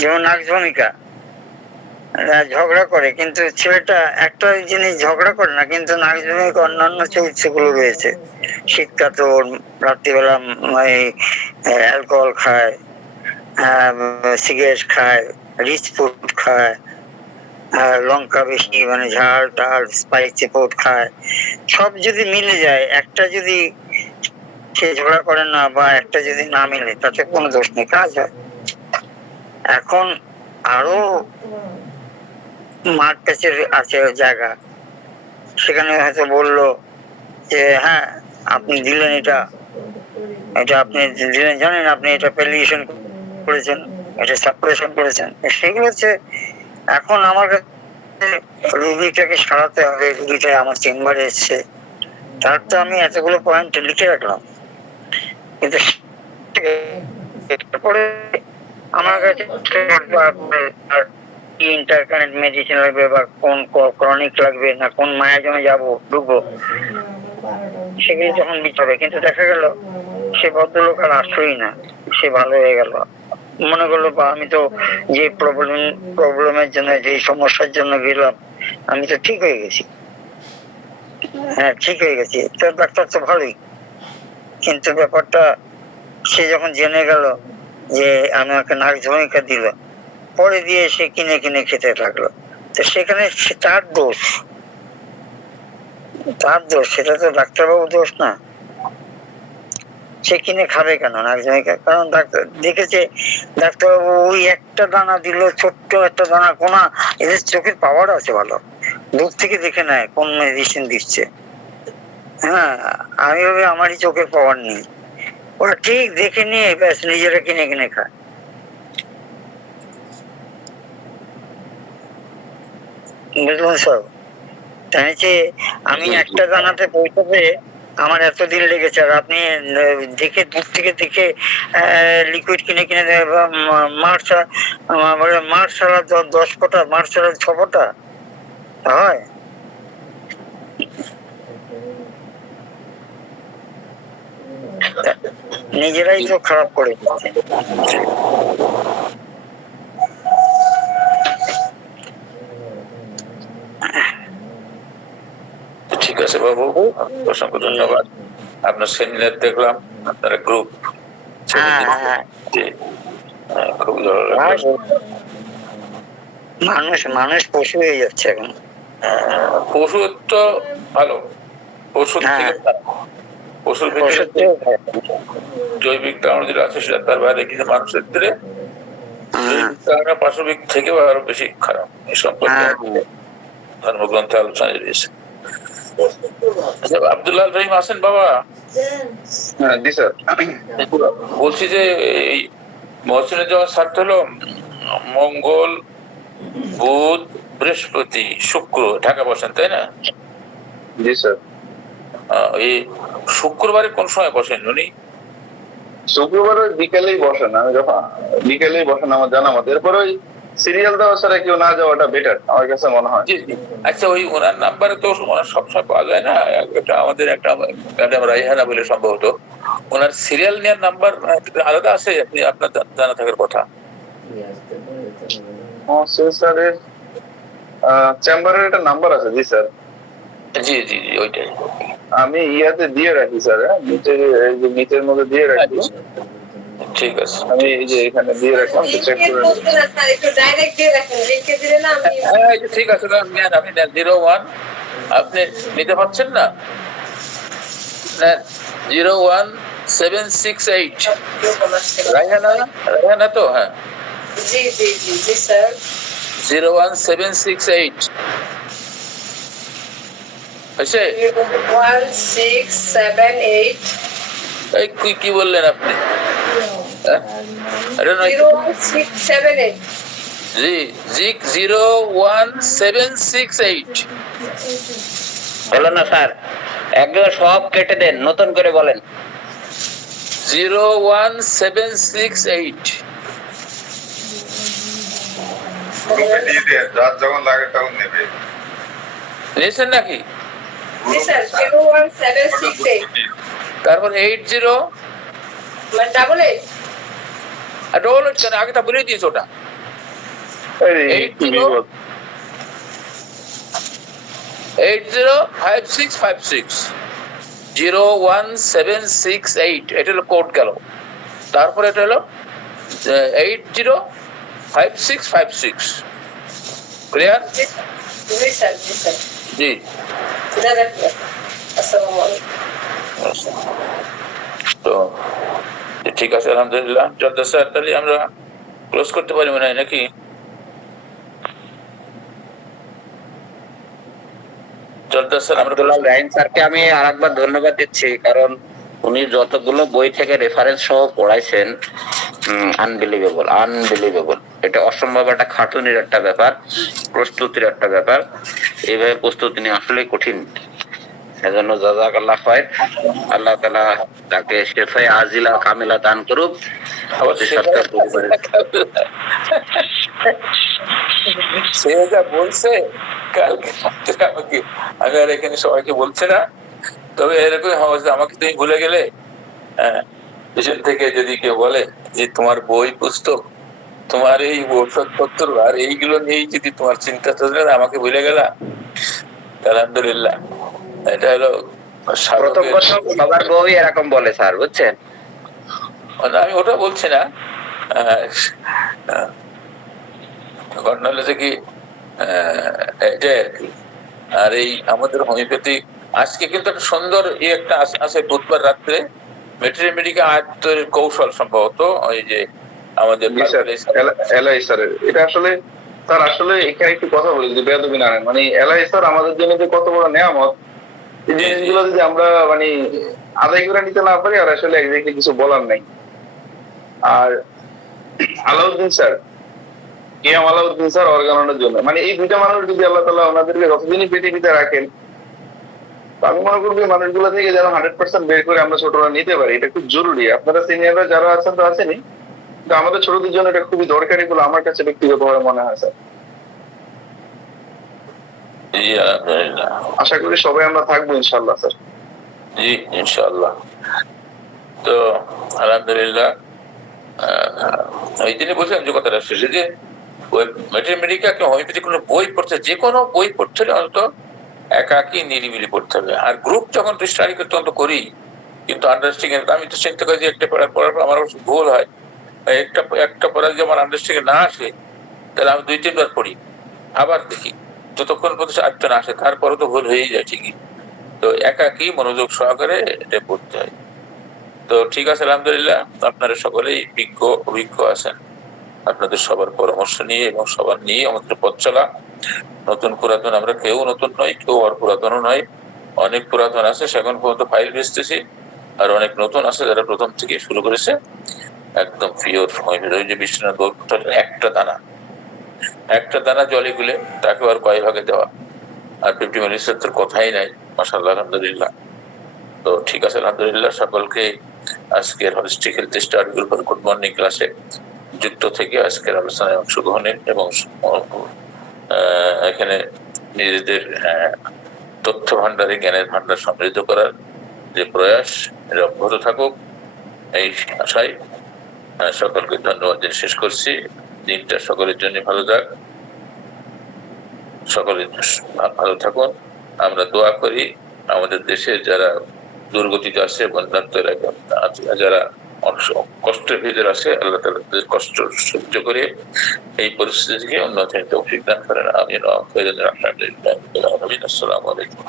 যেমন নাগভূমিকা ঝগড়া করে, কিন্তু ছেলেটা একটা জিনিস ঝগড়া করে না, কিন্তু নাগভূমিকা অন্যান্য চরিত্রগুলো রয়েছে। শীতকাতর, রাত্রিবেলা অ্যালকোহল খায়, সিগারেট খায়, রিচ ফুড খায়, লঙ্কা বেশি, মানে ঝাল টাল স্পাইসি ফুড খায়। সব যদি মিলে যায়, একটা যদি সে ঝগড়া করে না, বা একটা যদি না মিলে, তাতে কোনো দোষ নেই, কাজ হয়। এখন আরো মাঠ প্যাচের আছে জায়গা, সেখানে হয়তো বললো যে হ্যাঁ আপনি দিলেন এটা, আপনি দিলেন, জানেন আপনি এটা প্যালিয়েশন করেছেন, এটা সাপ্রেশন করেছেন। সেগুলো হচ্ছে, এখন আমার কাছে রুগীটাকে সারাতে হবে, রুগীটা আমার চেম্বারে এসছে, তার তো আমি এতগুলো পয়েন্ট লিখে রাখলাম, কিন্তু তারপরে আমার কাছে ইন্টারকানেক্ট মেডিসিন লাগবে, বা কোন ক্রনিক লাগবে, না কোন মায়া জমে যাবো ঢুকবো, সেগুলো যখন দিতে হবে। কিন্তু দেখা গেল সে ভদ্রলোক আর আসলোই না, সে ভালো হয়ে গেল, মনে করলো বা আমি তো যে প্রবলেমের জন্য, যে সমস্যার জন্য গেলাম, আমি তো ঠিক হয়ে গেছি। হ্যাঁ ঠিক হয়ে গেছি, তো ডাক্তার তো ভালোই, কিন্তু ব্যাপারটা সে যখন জেনে গেল যে আমাকে নাক ঝমিকা দিল, পরে দিয়ে সে কিনে কিনে খেতে থাকলো। তো সেখানে তার দোষ, সেটা তো ডাক্তারবাবু দোষ না। সে কিনে খাবে কেন নাক ঝমিকা? কারণ ডাক্তার দেখেছে, ডাক্তারবাবু ওই একটা দানা দিল, ছোট্ট একটা দানা কোনা। এদের চোখের পাওয়ার আছে ভালো, দূর থেকে দেখে নেয় কোন মেডিসিন দিচ্ছে। হ্যাঁ, আমি ভাবি আমারই চোখের পাওয়ার নেই, ওরা ঠিক দেখে নিয়ে ব্যাস নিজেরা কিনে কিনে খায়। বুঝলেন সব? তাই যে আমি একটা দানাতে পৌঁছাতে আমার এতদিন লেগেছে, আর আপনি দেখে দূর থেকে দেখে লিকুইড কিনে কিনে মার ছাড়া 10 ফোঁটা, মার ছাড়া 6 ফোঁটা হয়। নিজেরাই তো খারাপ করে দিচ্ছে। ঠিক আছে বাবু, অসংখ্য ধন্যবাদ। আপনার সেমিনার দেখলাম, আপনারা গ্রুপ খুব ভালো লাগলো। মানুষ পশু হয়ে যাচ্ছে এখন। পশু তো ভালো, পশুর থেকে পশুর ভিতরে জৈবিক কারণ যেটা আছে সেটা তার বাইরে, কিন্তু মানুষের ভিতরে জৈবিক কারণে পাশবিক থেকেও আরো বেশি খারাপ। এই সম্পর্কে ধর্মগ্রন্থে আলোচনা রয়েছে। আব্দুল্লাহ রহিম আছেন বাবা? জি স্যার। বলছি যে এই মহসিনের যাওয়ার স্বার্থ হলো মঙ্গল, বুধ, বৃহস্পতি, শুক্র ঢাকা বসেন, তাই না? জি স্যার। এই শুক্রবারে কোন সময় বসেন উনি? শুক্রবার বিকেলেই বসেন, আমি যখন বিকেলেই বসেন আমার জানা মতো। এরপরে ওই সিরিয়াল দেওয়া ছাড়া কেউ না যাওয়াটা বেটার আমার কাছে মনে হয়। আচ্ছা, ওই ওনার নাম্বারে তো সবসময় পাওয়া যায় না, আমাদের একটা ম্যাডাম রাইহানা বলে সম্ভবত, ওনার সিরিয়াল নেওয়ার নাম্বার আলাদা আছে, আপনি আপনার জানা থাকার কথা। স্যারের চেম্বারের একটা নাম্বার আছে। জি স্যার। জি জি জি, ওইটাই আমি ইয়াতে দিয়ে রাখি স্যার, নিচের মধ্যে দিয়ে রাখি। ঠিক আছে, আমি এই যে এখানে দিয়ে রাখলাম, চেক করে ঠিক আছে। আপনি 01, আপনি নিতে পারছেন না? 01768 রায়হানা তো? হ্যাঁ, জি জি জি জি স্যার। 01768 হয়েছে? 1678 এই কি বললেন আপনি? 01678 জি জি 01768 হলো না স্যার? একদম সব কেটে দেন, নতুন করে বলেন। 01768 দিয়ে দেন, যার যখন লাগে তখন নেবে। নিয়েছেন নাকি? জি স্যার। 01768 তারপর 80 মানে ডাবল 8 ডবল 8 কেন? আগে তা বলে দিয়েছ ওটা। 805656 01768, এটা হলো কোড গেল। তারপর এটা হলো 805656। ক্লিয়ার? জি স্যার। জি স্যার। জি, আসসালামু আলাইকুম। তো ঠিক আছে, আলহামদুলিল্লাহ। চলতে স্যার, তাহলে আমরা ক্লোজ করতে পারি মনে হয় নাকি? চলতে স্যার, আমরা আব্দুল্লাহ রাহিম স্যারকে আমি আরেকবার ধন্যবাদ দিচ্ছি, কারণ উনি যতগুলো বই থেকে রেফারেন্স সহ পড়াইছেন, আনবিলিভেবল। এটা অসম্ভব একটা খাটুনির একটা ব্যাপার, প্রস্তুতির একটা ব্যাপার। এইভাবে প্রস্তুতি নিয়ে আসলে কঠিন। এজন্য জাযাকাল্লাহ খায়র। আল্লাহ তাআলা তাকে শেফায়ে আজিলা কামিলা দান করুক। সে যা বলছে কালকে আমাকে, আমি আর এখানে সবাইকে বলছে না, তবে এরকম হওয়া, আমাকে তুমি ভুলে গেলে। পিছন থেকে যদি কেউ বলে যে তোমার বই পুস্তক, তোমার এই ওষুধপত্র আর এইগুলো নিয়েই যদি তোমার চিন্তা চলে, আমাকে ভুলে গেলা, আলহামদুলিল্লাহ। এটা হলো প্রথম সাধকের, প্রথম সবার বউই এরকম বলে স্যার, বুঝছেন? আমি ওটা বলছি না, আহ, আহ, ঘটনা হলো যে কি, এটাই আর কি। আর এই আমাদের হোমিওপ্যাথি আজকে কিন্তু একটা সুন্দর একটা আছে বুধবার রাত্রে, ভেটেরিনারি আয়ত্তের কৌশল সম্ভবত, ওই যে আমাদের জি স্যার, এলআই স্যারের এটা আসলে স্যার, আসলে এখানে একটু কথা বলি যে বেয়াদবি না নেন, মানে এলআই স্যার আমাদের জন্য যে কত বড় নেয়ামত, এই জিনিসগুলো যদি আমরা মানে আদায় করে নিতে না পারি, আর আসলে একদিকে কিছু বলার নাই। আর Alauddin sir, KM Alauddin sir অর্গানানোর জন্য, মানে এই দুইটা মানুষ যদি আল্লাহ তাআলা ওনাদেরকে যতদিনই পৃথিবীতে রাখেন, তো আমি মনে করবো এই মানুষগুলো থেকে যেন 100% বের করে আমরা ছোটরা নিতে পারি, এটা খুব জরুরি। আপনারা সিনিয়ররা যারা আছেন তো আছেনই, কিন্তু আমাদের ছোটদের জন্য এটা খুবই দরকারি বলে আমার কাছে ব্যক্তিগতভাবে মনে হয় স্যার। জি আলহামদুলিল্লাহ, আশা করি সবাই আমরা থাকবো ইনশাআল্লাহ স্যার। জি ইনশাআল্লাহ। তো আলহামদুলিল্লাহ, ওই জন্য বলছিলাম যে কথাটা শেষে যে ম্যাথমেটিকা হোমিওপ্যাথি কোনো বই পড়তে, যে কোনো বই পড়তে হলে অন্তত একাকি নিরিবিলি পড়তে হবে। আর গ্রুপ যখন স্টাডি করতে অন্তত করি, কিন্তু আন্ডারস্ট্যান্ডিং আমি তো চিন্তা করি যে একটা পড়ার পর আমার ভুল হয়, একটা পড়া যদি আমার আন্ডারস্ট্যান্ডিং না আসে, তাহলে আমি 2-3 বার পড়ি, আবার দেখি, যতক্ষণ পর্যন্ত আয়ত্ত না আসে, তারপরে তো ভুল হয়েই যায় ঠিকই। তো একাকি মনোযোগ সহকারে এটা পড়তে হয়। তো ঠিক আছে, আলহামদুলিল্লাহ, আপনারা সকলেই অভিজ্ঞ আছেন। আপনাদের সবার পরামর্শ নিয়ে এবং সবার নিয়ে আমাদের পথ চলা। নতুন পুরাতন আমরা কেউ নতুন নয়, কেউ আর পুরাতনও নয়। অনেক পুরাতন আছে সেখন পর্যন্ত ফাইল বেচতেছি, আর অনেক নতুন আছে যারা প্রথম থেকে শুরু করেছে একদম পিওর। ওই যে বিশ্বনাথ বলতেন, একটা দানা জলে গুলে তাকে আর কয় ভাগে দেওয়া, আর 50 মিনিটের তোর কথাই নাই। মাশাআল্লাহ, আলহামদুলিল্লাহ। তো ঠিক আছে, আলহামদুলিল্লাহ, সকলকে আজকের হলিস্টিক হেলথ স্টাডি গ্রুপের গুড মর্নিং ক্লাসে যুক্ত থেকে আজকের আলোচনায় অংশগ্রহণের এবং এখানে নিজেদের তথ্য ভান্ডারে জ্ঞানের ভান্ডার সমৃদ্ধ করার যে প্রয়াস, এটা অব্যাহত থাকুক এই আশায় সকলকে ধন্যবাদ দিয়ে শেষ করছি। দিনটা সকলের জন্য ভালো যাক, সকলে ভালো থাকুন। আমরা দোয়া করি আমাদের দেশে যারা দুর্গতিতে আছে, বন্যার্ত এলাকা যারা কষ্টের ভিতরে আছে, আল্লাহ তাআলা তাদের কষ্ট সহ্য করে এই পরিস্থিতিকে উন্নতির তৌফিক দান করেন। আমিন। আসসালামু আলাইকুম।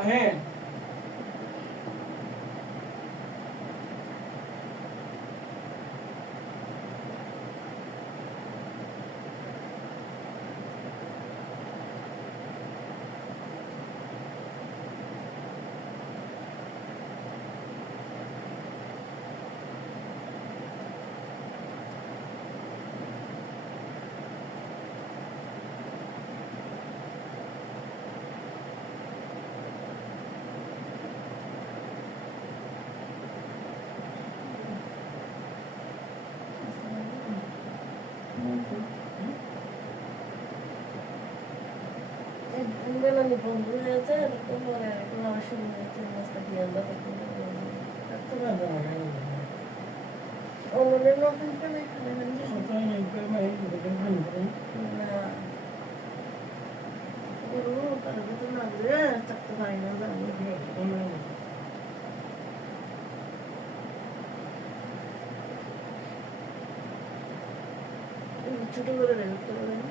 Ahead. বেলানি বন্ধু হয়েছে এরকম পরে এখন আমার শুরু হয়েছে রাস্তা দিয়ে আমরা তখন থাকতে পারবো না অন্যদের নতুন করে এখানে না গরু তার ভিতরে না দিলে থাকতে পারি না জানি ছোট করে দেখতে পারেন